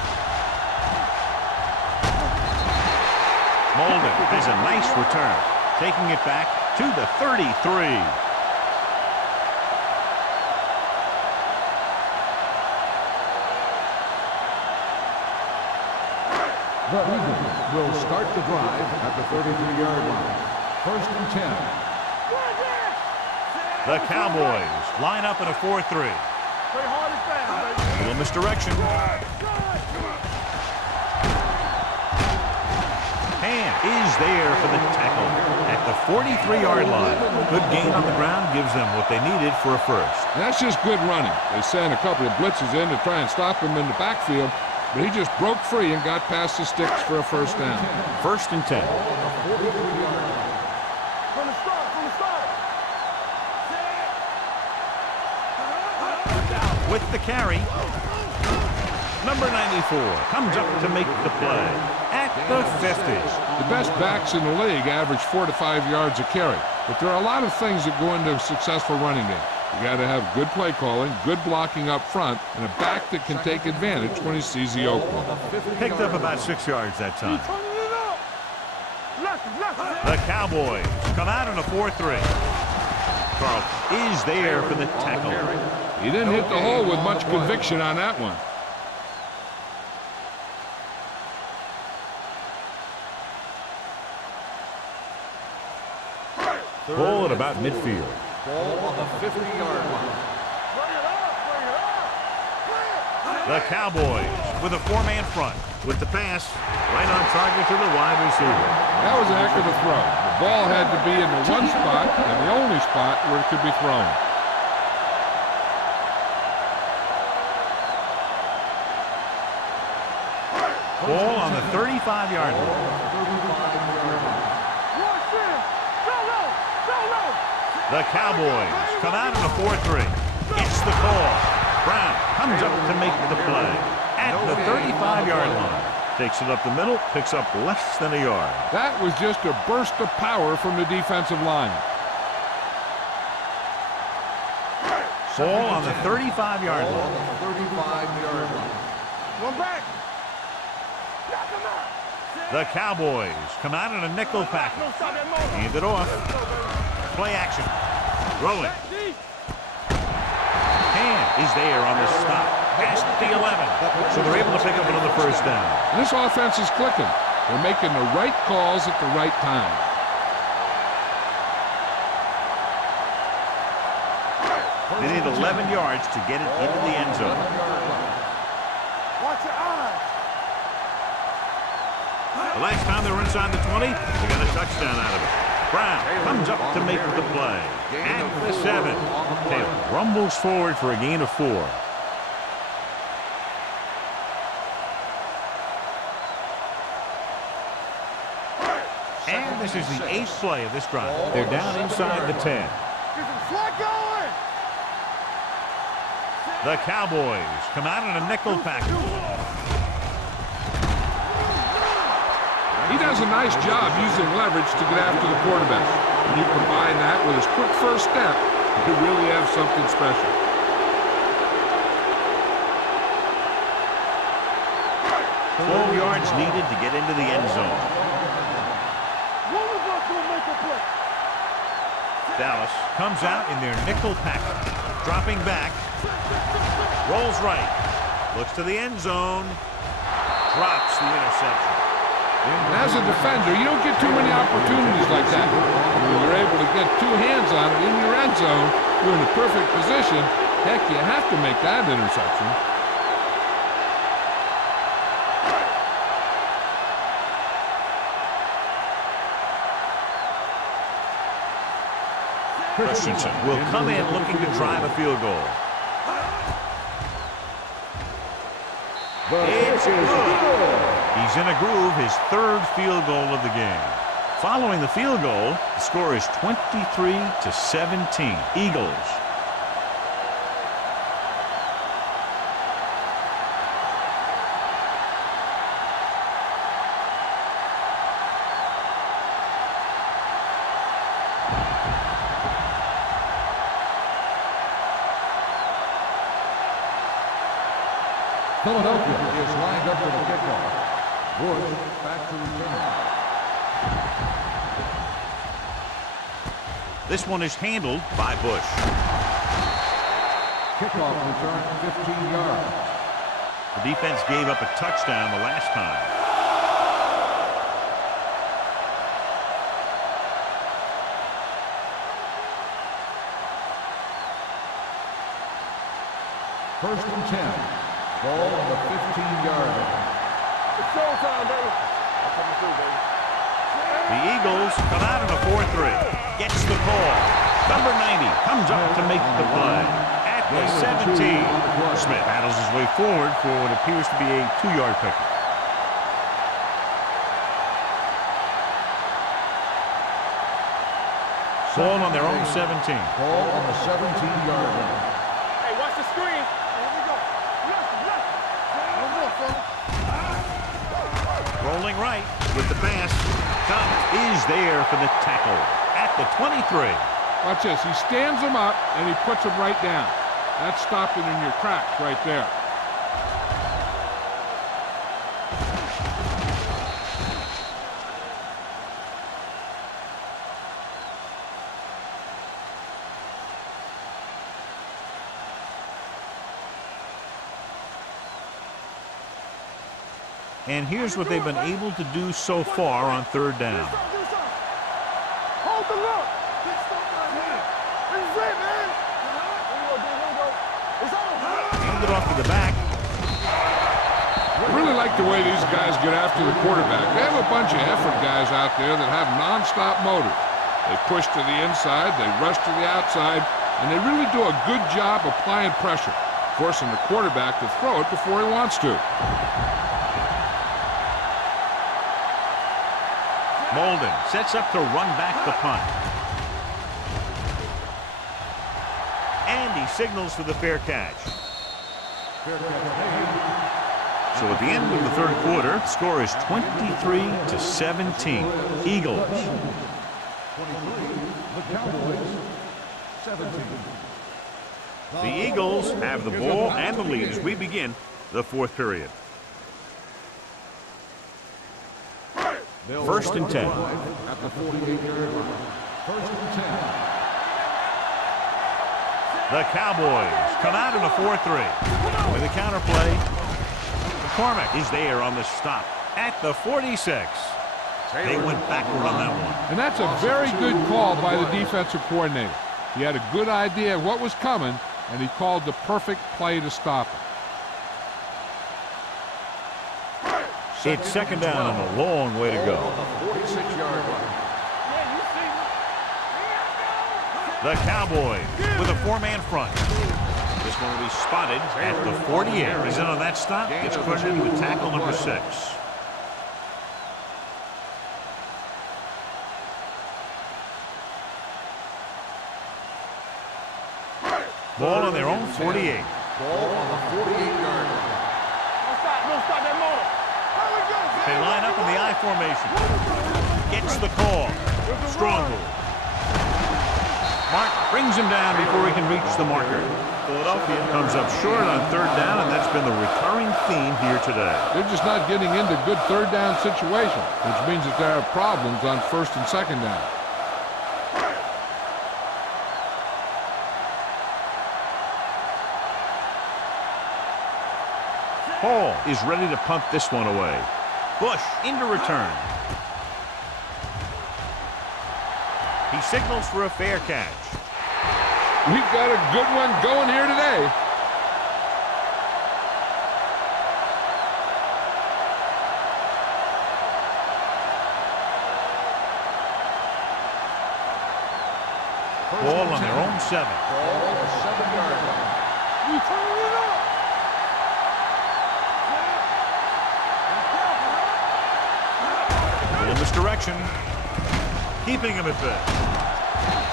Molden has a nice return, taking it back to the 33. The Eagles will start the drive at the 33-yard line. First and 10. The Cowboys line up in a 4-3. Play hard and fast, baby. Little misdirection. Hand is there for the tackle at the 43-yard line. Good gain on the ground gives them what they needed for a first. And that's just good running. They sent a couple of blitzes in to try and stop him in the backfield, but he just broke free and got past the sticks for a first down. First and 10. From the start. With the carry, number 94 comes up to make the play at the 50. The best backs in the league average 4 to 5 yards a carry, but there are a lot of things that go into a successful running game. You got to have good play calling, good blocking up front, and a back that can take advantage when he sees the opening. Picked up about 6 yards that time. The Cowboys come out in a 4-3. Carlton is there for the tackle. He didn't hit the hole with much conviction on that one. Ball at about midfield. Ball on the 50-yard line. The Cowboys with a 4-man front. With the pass, right on target to the wide receiver. That was a heck of a throw. The ball had to be in the one spot and the only spot where it could be thrown. Ball on the 35-yard line. The Cowboys come out in a 4-3. It's the call. Brown comes up to make the play at the 35-yard line. Takes it up the middle, picks up less than a yard. That was just a burst of power from the defensive line. Ball on the 35-yard Ball on line. the 35-yard line. One back. The Cowboys come out in a nickel package. Hand it off. Play action. Throwing. Hand is there on the stop. Past the 11. So they're able to pick up another first down. And this offense is clicking. They're making the right calls at the right time. They need 11 yards to get it into the end zone. Watch your eyes. The last time they were inside the 20, they got a touchdown out of it. Brown comes up to make the play. At the 7. Taylor rumbles forward for a gain of 4. And this is the 8th play of this drive. They're down inside the 10. The Cowboys come out in a nickel package. He does a nice job using leverage to get after the quarterback. When you combine that with his quick first step, you really have something special. 12 yards needed to get into the end zone. Dallas comes out in their nickel package. Dropping back. Rolls right. Looks to the end zone. Drops the interception. And as a defender, you don't get too many opportunities like that. When you're able to get 2 hands on it in your end zone, you're in a perfect position. Heck, you have to make that interception. Christensen will come in looking to drive a field goal. It's good. He's in a groove, his 3rd field goal of the game. Following the field goal, the score is 23-17. Eagles. Philadelphia is lined up for the kickoff. Bush back to return. This one is handled by Bush. Kickoff return 15 yards. The defense gave up a touchdown the last time. First and 10. Ball on the 15-yard line. It's showtime, baby. I'm coming through, baby. The Eagles come out in a 4-3. Gets the call. Number 90 comes up to make the play. At the 17. Smith battles his way forward for what appears to be a 2-yard pickup. Ball on their own 17. Ball on the 17-yard line. Hey, watch the screen. Here we go. No more, fella. Rolling right with the pass. Thomas is there for the tackle at the 23. Watch this. He stands him up, and he puts him right down. That's stopping in your tracks right there. And here's what they've been able to do so far on 3rd down. Hold the look. This is it, man. Here we go. It's on. Hand it off to the back. I really like the way these guys get after the quarterback. They have a bunch of effort guys out there that have nonstop motor. They push to the inside, they rush to the outside, and they really do a good job applying pressure, forcing the quarterback to throw it before he wants to. Molden sets up to run back the punt. And he signals for the fair catch. So at the end of the 3rd quarter, the score is 23-17. Eagles. 23, the Cowboys, 17. The Eagles have the ball and the lead as we begin the 4th period. First and 10. At the 48-yard line. First and 10. The Cowboys come out in a 4-3. With a counter play, McCormick is there on the stop at the 46. They went backward on that one. And that's a very good call by the defensive coordinator. He had a good idea of what was coming, and he called the perfect play to stop it. It's 2nd down and a long way to go. 46-yard line. The Cowboys with a 4-man front. This one will be spotted at the 48. He's in on that stop. Gets credited with tackle number 6. Ball on their own 48. Ball on the 48-yard line. Don't stop that motor. They line up in the I formation. Gets the call. Strong move. Mark brings him down before he can reach the marker. Philadelphia comes up short on 3rd down, and that's been the recurring theme here today. They're just not getting into good 3rd down situation, which means that there are problems on 1st and 2nd down. Hall is ready to punt this one away. Bush into return. He signals for a fair catch. We've got a good one going here today. Ball on their own 7. Ball on the 7-yard line. You turn it up. In this direction. Keeping him at bay.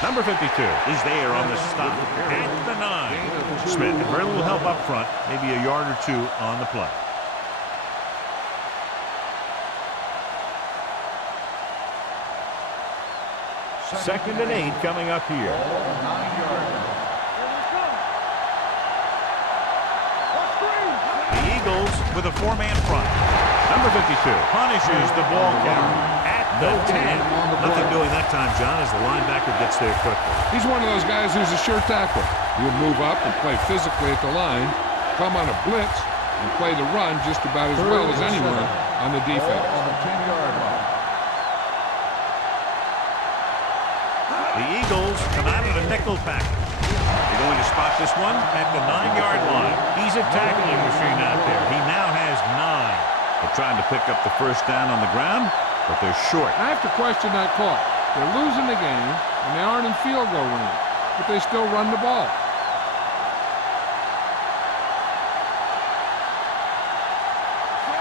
Number 52 is there on the stop at the 9. Smith, very little help up front, maybe a yard or 2 on the play. Second and 8 coming up here. Ball on the 9-yard line. The Eagles with a 4-man front. Number 52 punishes the ball carrier at the 10. Nothing doing that time, John, as the linebacker gets there quickly. He's one of those guys who's a sure tackler. He'll move up and play physically at the line, come on a blitz, and play the run just about as well as anyone on the defense. Ball on the 10-yard line. The Eagles come out in a nickel package. They're going to spot this one at the 9-yard line. He's a tackling machine out there. He now has 9. They're trying to pick up the 1st down on the ground, but they're short. I have to question that call. They're losing the game, and they aren't in field goal range, but they still run the ball.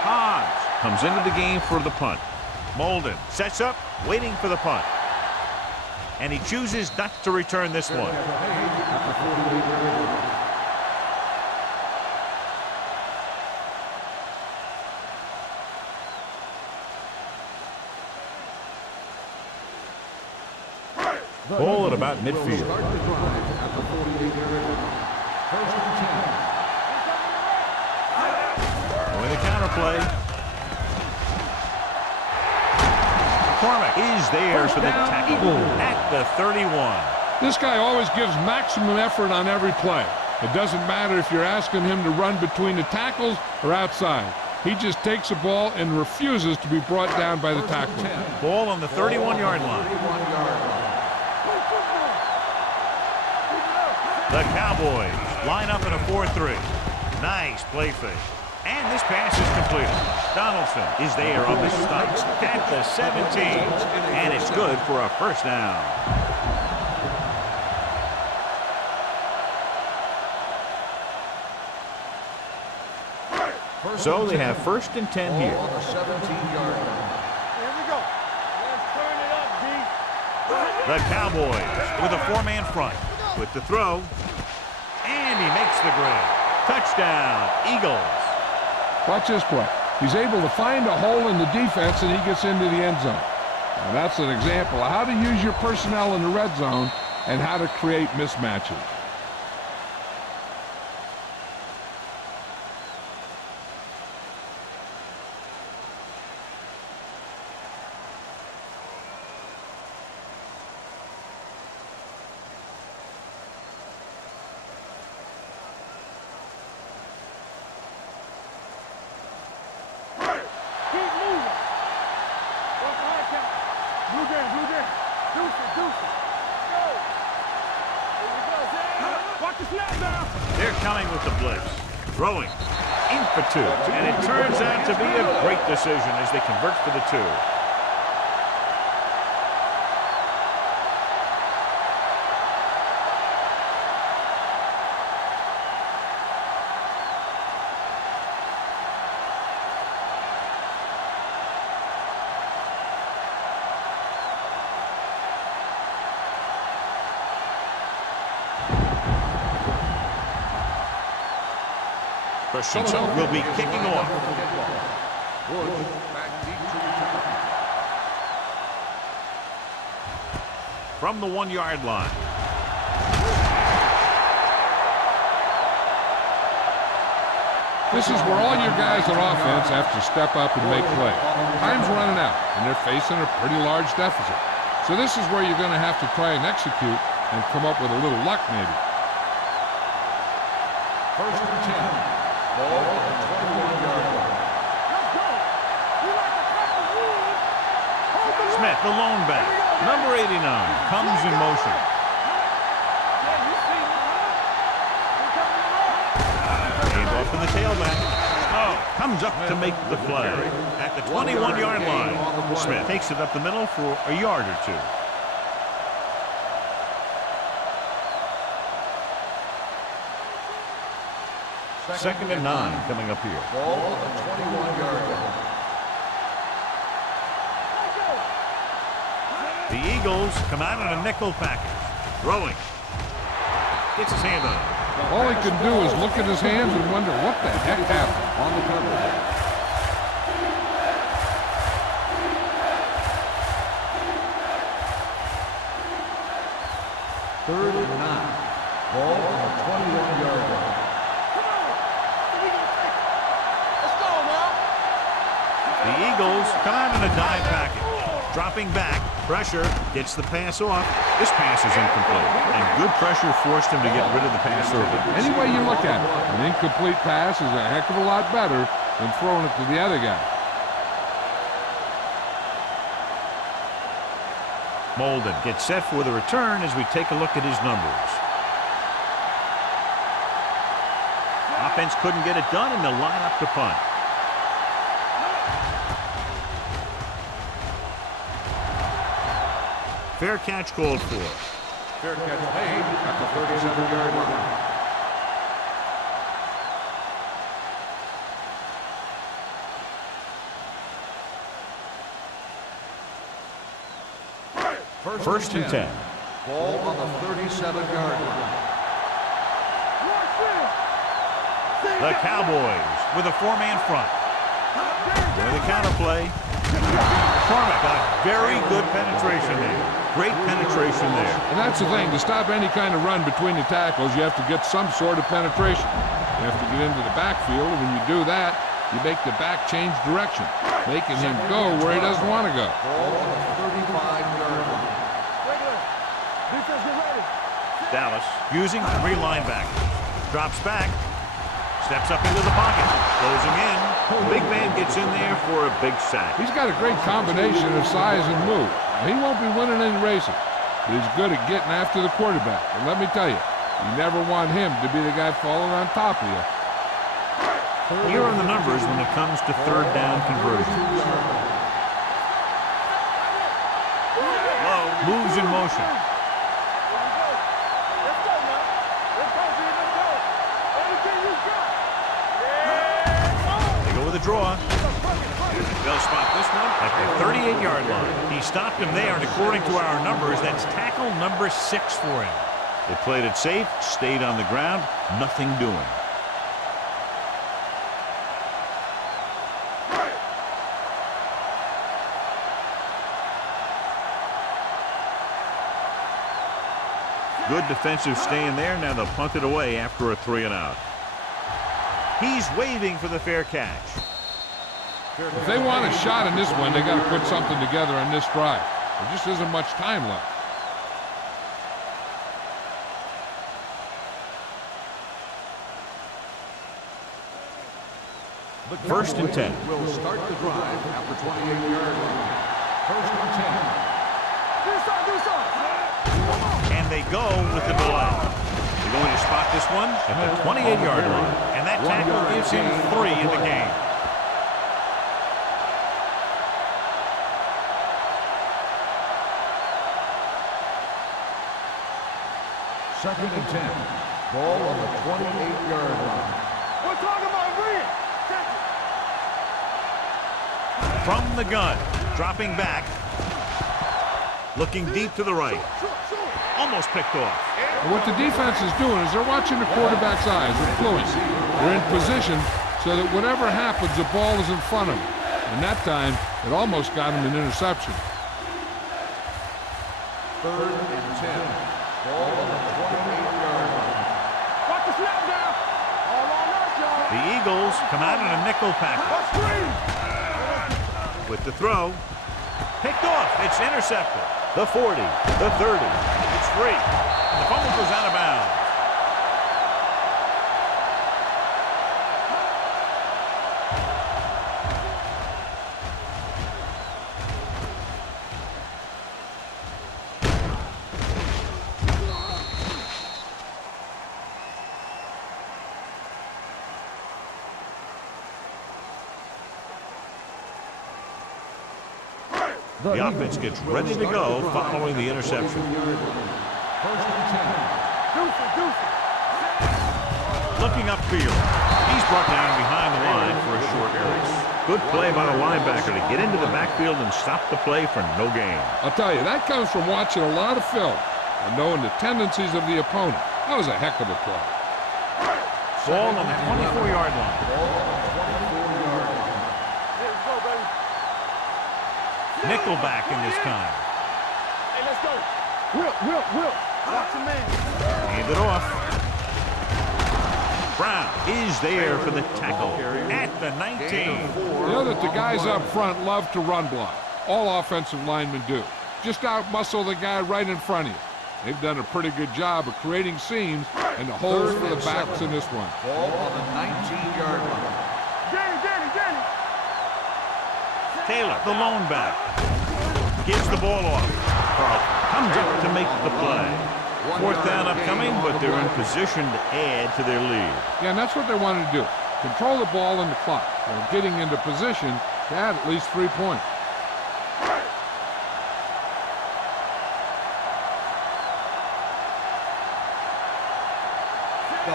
Hobbs comes into the game for the punt. Molden sets up, waiting for the punt. And he chooses not to return this one. Ball at about midfield. Start the drive at the 48-yard line. 1st and 10. Going to counterplay. McCormick is there for the tackle at the 31. This guy always gives maximum effort on every play. It doesn't matter if you're asking him to run between the tackles or outside. He just takes the ball and refuses to be brought down by the tackler. Ball on the 31-yard line. The Cowboys line up in a 4-3. Nice play fake. And this pass is completed. Donaldson is there on the stop at the 17. And it's good for a 1st down. So they have 1st and 10 here. On the 17-yard line. Here we go. Let's turn it up, D. The Cowboys with a 4-man front. With the throw. And he makes the grab. Touchdown, Eagles. Watch this play. He's able to find a hole in the defense and he gets into the end zone. Now that's an example of how to use your personnel in the red zone and how to create mismatches. They're coming with the blitz. Throwing. In for 2. And it turns out to be a great decision as they convert for the 2. Christensen will be kicking off. Bush back deep to return. From the 1-yard line. This is where all your guys on offense have to step up and make plays. Time's running out, and they're facing a pretty large deficit. So this is where you're going to have to try and execute and come up with a little luck, maybe. First and 10. Ball on the 21-yard line. Smith, the lone back. Number 89 comes in motion. Handoff to the tailback. Oh, comes up to make the play. At the 21-yard line, Smith takes it up the middle for a yard or two. Second and 9 coming up here. Ball on the 21-yard line. The Eagles come out in a nickel package. Throwing. Gets his hand on it. All he can do is look at his hands and wonder what the heck happened. On the cover. Third and 9. Ball on the 21-yard line. The Eagles come out in a dive package. Dropping back, pressure, gets the pass off. This pass is incomplete, and good pressure forced him to get rid of the pass early. Any way you look at it, an incomplete pass is a heck of a lot better than throwing it to the other guy. Molden gets set for the return as we take a look at his numbers. Offense couldn't get it done, and they'll line up to punt. Fair catch called for. Fair catch made at the 37-yard line. First and 10. Ball on the 37-yard line. The Cowboys with a 4-man front. With a counter play. Cormack got very good penetration there. Great penetration there. And that's the thing. To stop any kind of run between the tackles, you have to get some sort of penetration. You have to get into the backfield, and when you do that, you make the back change direction, making him go where he doesn't want to go. Ball on the 35-yard line. Dallas using 3 linebackers. Drops back. Steps up into the pocket. Closing in. Big man gets in there for a big sack. He's got a great combination of size and move. He won't be winning any races, but he's good at getting after the quarterback. And let me tell you, you never want him to be the guy falling on top of you. Here are the numbers when it comes to third down conversions. Low moves in motion. They go with a draw. They'll spot this one at the 38-yard line. He stopped him there, and according to our numbers, that's tackle number 6 for him. They played it safe, stayed on the ground, nothing doing. Good defensive stand there. Now they'll punt it away after a 3-and-out. He's waving for the fair catch. If they want a shot in this one, they got to put something together on this drive. There just isn't much time left. First and 10. Will start the drive at the 28-yard line. First and 10. And they go with the delay. They're going to spot this one at the 28-yard line. And that tackle gives him 3 in the game. Second and 10. Ball on the 28-yard line. We're talking about Reed. From the gun, dropping back, looking deep to the right. Almost picked off. And what the defense is doing is they're watching the quarterback's eyes with fluency. They're in position so that whatever happens, the ball is in front of them. And that time, it almost got him an interception. 3rd and 10. Ball on the 28-yard line. Watch the snap down. All on us, y'all. The Eagles come out in a nickel package. With the throw. Picked off. It's intercepted. The 40. The 30. It's free. And the fumble goes out of bounds. The offense gets ready to go following the interception. 1st and 10. Looking upfield. He's brought down behind the line for a short release. Good play by the linebacker to get into the backfield and stop the play for no gain. I'll tell you, that comes from watching a lot of film and knowing the tendencies of the opponent. That was a heck of a play. Ball on the 24-yard line. Nickelback in this time. Hey, let's go. Will. Watch the man. Hand it off. Brown is there for the tackle at the 19. You know that the guys up front love to run block. All offensive linemen do. Just out-muscle the guy right in front of you. They've done a pretty good job of creating seams and the holes for the backs in this one. Ball on the 19-yard line. Danny. Taylor, the lone back. Gives the ball off. Carl comes up to make the play. 4th down upcoming, but they're in position to add to their lead. Yeah, and that's what they wanted to do. Control the ball and the clock. They're getting into position to add at least 3 points.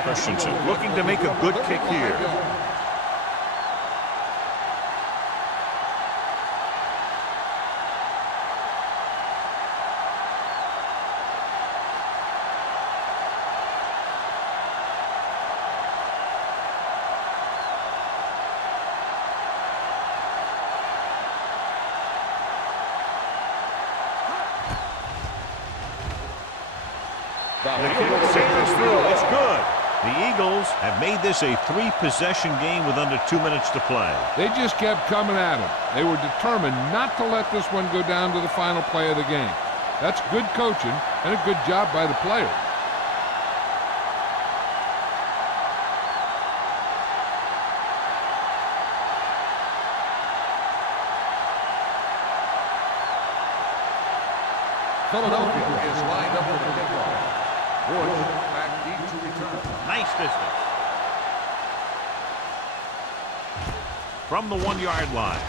Christensen looking to make a good kick here. The kick sails through. It's good. The Eagles have made this a 3-possession game with under 2 minutes to play. They just kept coming at him. They were determined not to let this one go down to the final play of the game. That's good coaching and a good job by the players. Philadelphia is lined up for the kickoff. Bush back deep to return. Nice distance. From the 1-yard line.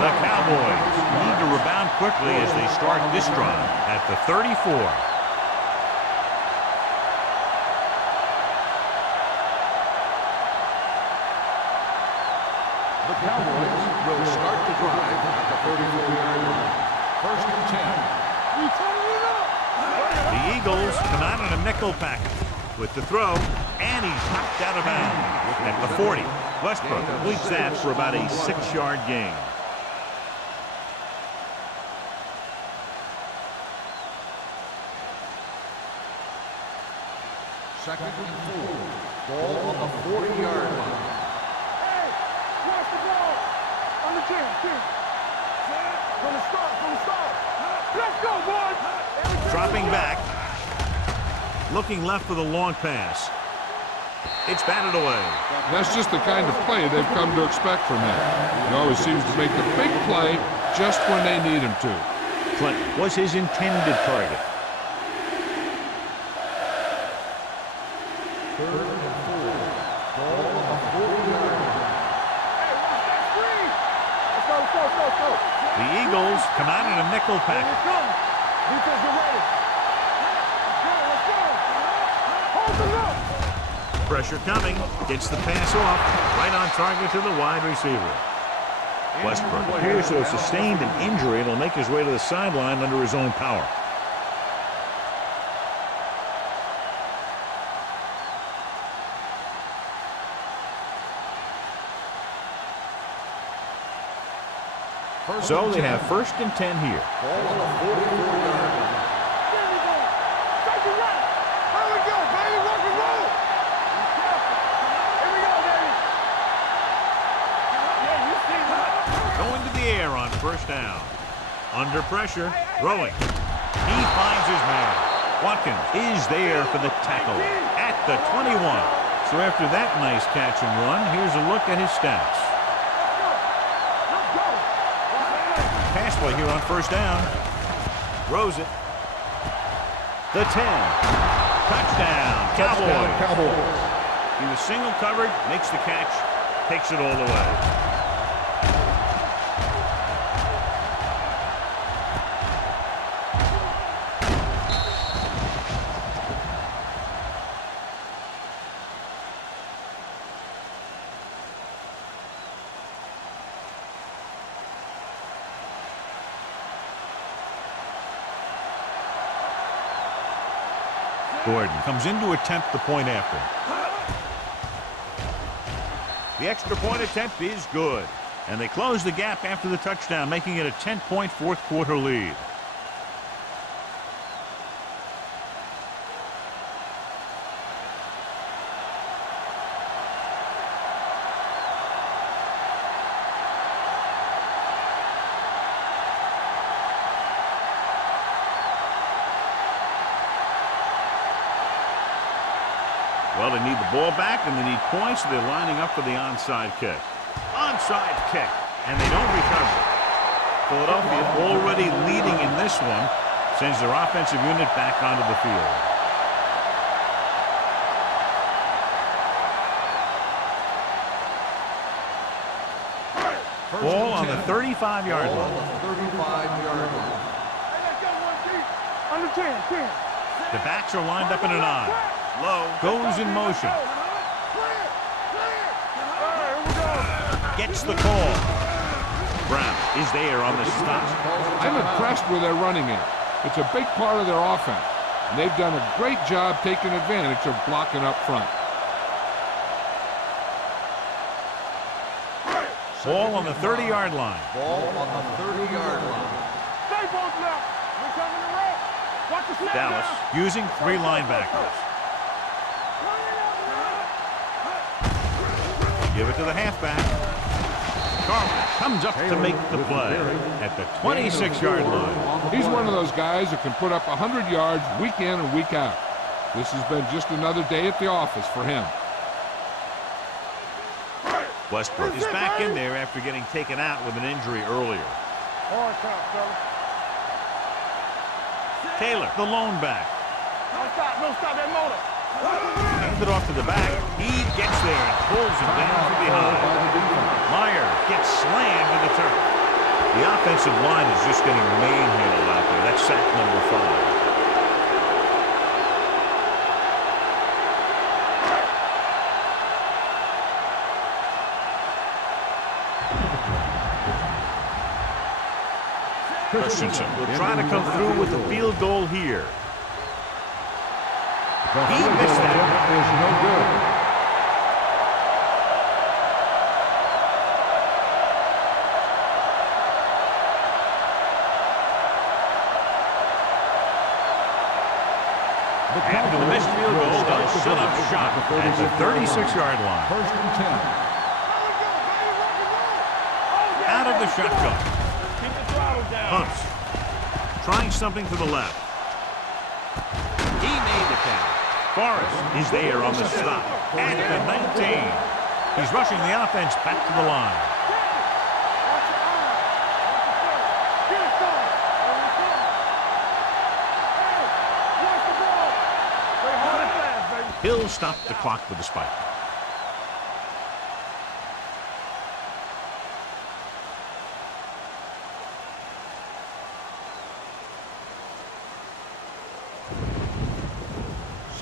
The Cowboys need to rebound quickly as they start this drive at the 34. The Cowboys will start the drive at the 34-yard line. 1st and 10. The Eagles come out in a nickel package with the throw, and he's knocked out of bounds at the 40. Westbrook completes that for about a 6-yard gain. Second and 4. Ball on the 40-yard line. Hey, watch the ball. On the 10. From the start. Let's go, boys. Dropping back. Looking left for the long pass. It's batted away. That's just the kind of play they've come to expect from him. He always seems to make the big play just when they need him to. Clinton was his intended target. 3rd and 4. Ball on the 40-yard line. Hey, watch that screen. Let's go. The Eagles come out in a nickel package. Defense, get ready. Let's go. Hold the look. Pressure coming. Gets the pass off. Right on target to the wide receiver. Westbrook appears to have sustained an injury and will make his way to the sideline under his own power. So they have 1st and 10 here. Ball on the 44-yard line. There we go. Take it right. Here we go, baby. Rock and roll. Here we go, baby. Yeah, you see that. Going to the air on 1st down. Under pressure, throwing. He finds his man. Watkins is there for the tackle at the 21. So after that nice catch and run, here's a look at his stats. Pass play here on 1st down. Throws it. The 10. Touchdown, Cowboys. He was single covered, makes the catch, takes it all the way. Gordon comes in to attempt the point after. The extra point attempt is good. And they close the gap after the touchdown, making it a 10-point 4th quarter lead. Well, they need the ball back, and they need points, so they're lining up for the onside kick. Onside kick, and they don't recover. Philadelphia already leading in this one, sends their offensive unit back onto the field. Ball on the 35-yard line. Under 10. The backs are lined up in an I. Low goes in motion. Gets the call. Brown is there on the stop. I'm impressed with their running game. It's a big part of their offense. And they've done a great job taking advantage of blocking up front. Ball on the 30-yard line. Ball on the 30-yard line. Stay both left. We're coming to roll. Watch the snap Dallas now. using 3 linebackers. Give it to the halfback. Carlton comes up to make the play at the 26-yard line. He's one of those guys that can put up 100 yards week in and week out. This has been just another day at the office for him. Westbrook is back in there after getting taken out with an injury earlier. Hard count, fella. Taylor, the lone back. No stop that motor. Hands it off to the back. He gets there and pulls him down from behind. Meyer gets slammed to the turf. The offensive line is just getting manhandled out there. That's sack number 5. Christensen will try to come through with a field goal here. He missed that. Is no good. After the missed field goal, they'll set up shot at the 36-yard line. 1st and 10. Out of the shotgun. Hunts trying something to the left. He made the catch. Forrest is there on the stop at the 19. He's rushing the offense back to the line. He'll stop the clock with a spike.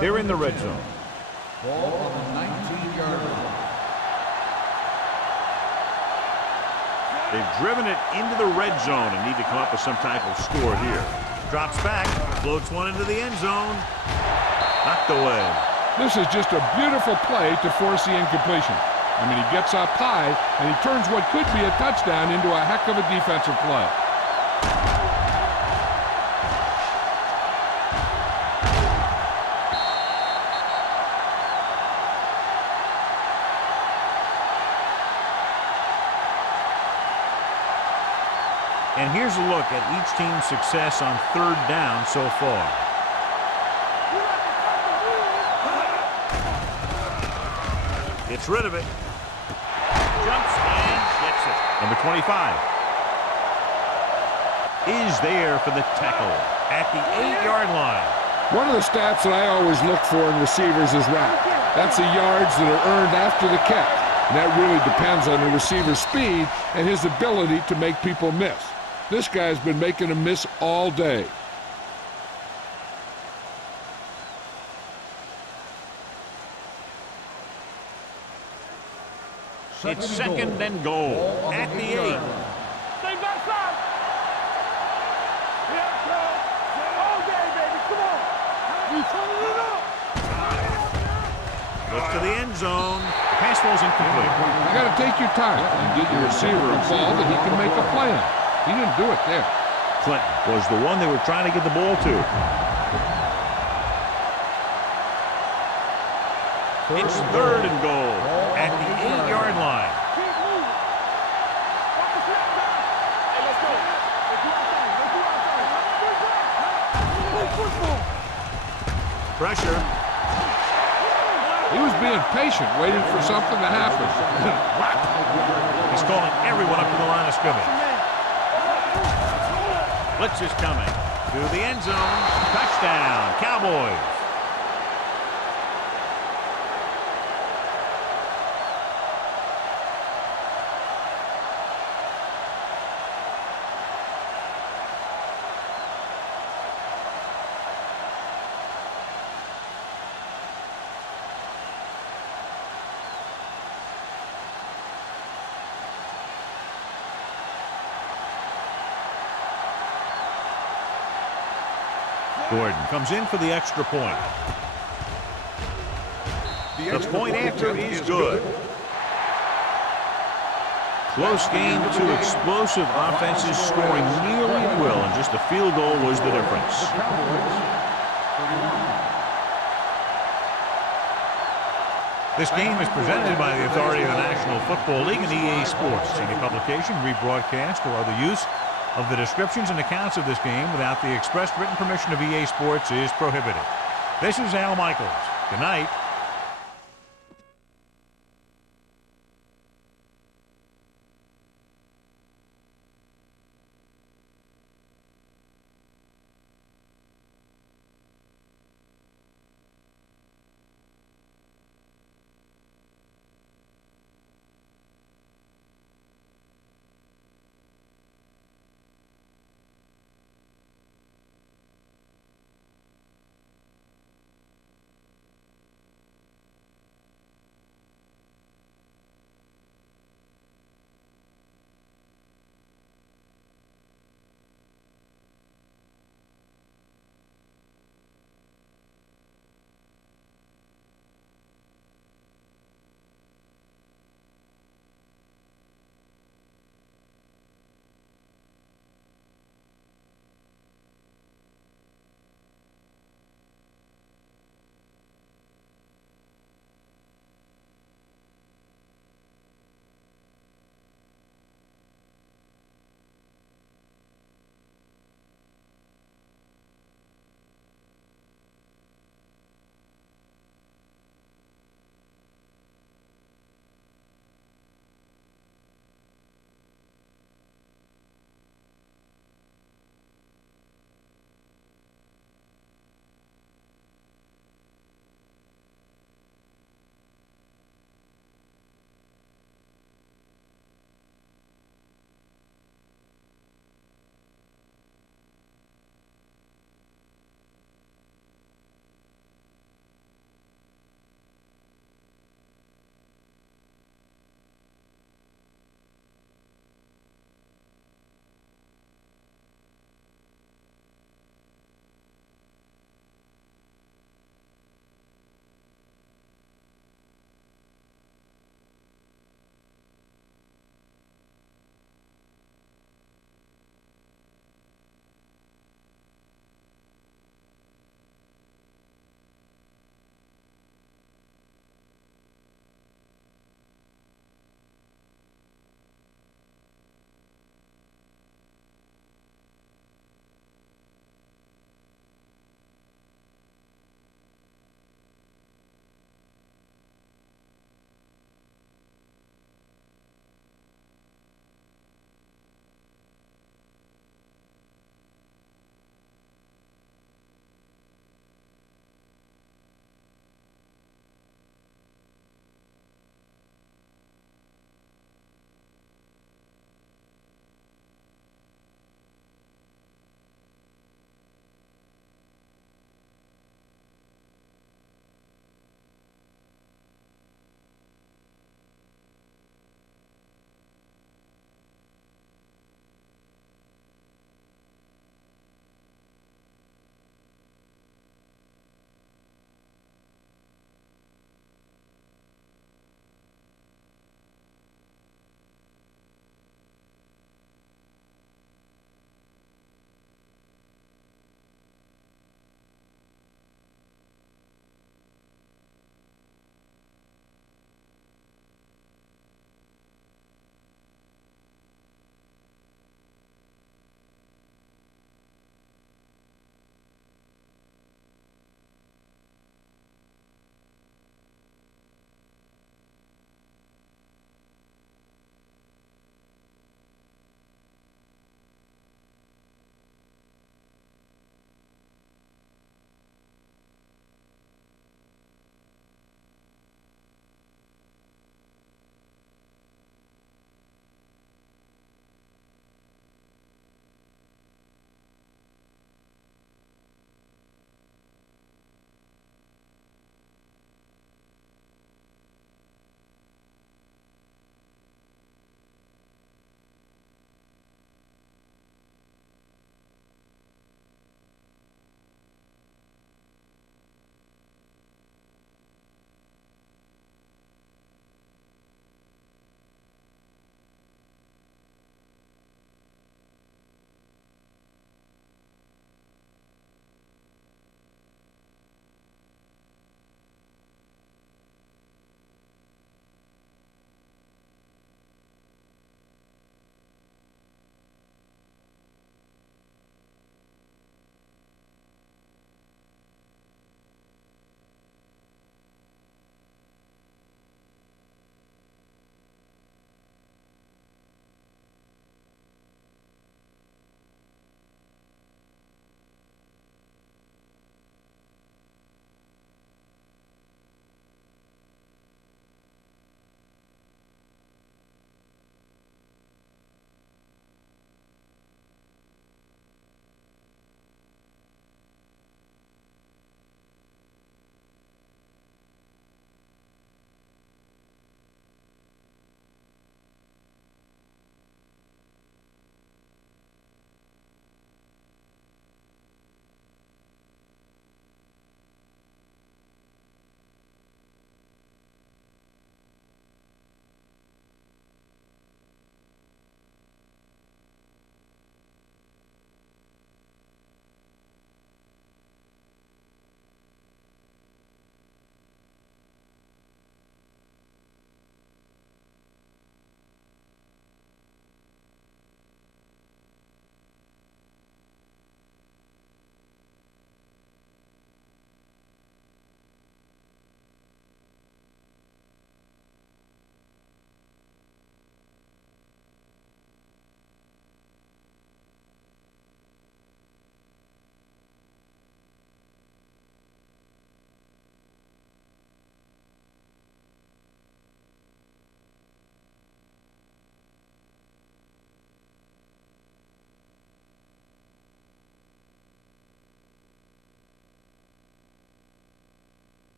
They're in the red zone. Ball on the 19-yard line. They've driven it into the red zone and need to come up with some type of score here. Drops back, floats one into the end zone. Knocked away. This is just a beautiful play to force the incompletion. I mean, he gets up high, and he turns what could be a touchdown into a heck of a defensive play. And here's a look at each team's success on third down so far. Gets rid of it. Jumps and gets it. Number 25 is there for the tackle at the 8-yard line. One of the stats that I always look for in receivers is RAP. That's the yards that are earned after the catch. And that really depends on the receiver's speed and his ability to make people miss. This guy's been making them miss all day. It's second and goal at the 8. Stay back side. Yeah, all day, baby. Come on. We turning it up. Looks to the end zone. The pass falls incomplete. You got to take your time and get your receiver a ball that he can make a play on. He didn't do it there. Clinton was the one they were trying to get the ball to. It's third and goal at the 8-yard line. Keep moving. Watch the snap back. Hey, let's go. Let's do our thing. Let's do our thing. Push ball. Pressure. He was being patient, waiting for something to happen. He's calling everyone up to the line of scrimmage. Blitz is coming to the end zone. Touchdown, Cowboys. Gordon comes in for the extra point. The point after is good. Close game, two explosive offenses scoring nearly at will, and just a field goal was the difference. This game is presented by the authority of the National Football League and EA Sports. Any publication, rebroadcast, or other use of the descriptions and accounts of this game without the express written permission of EA Sports is prohibited. This is Al Michaels. Good night.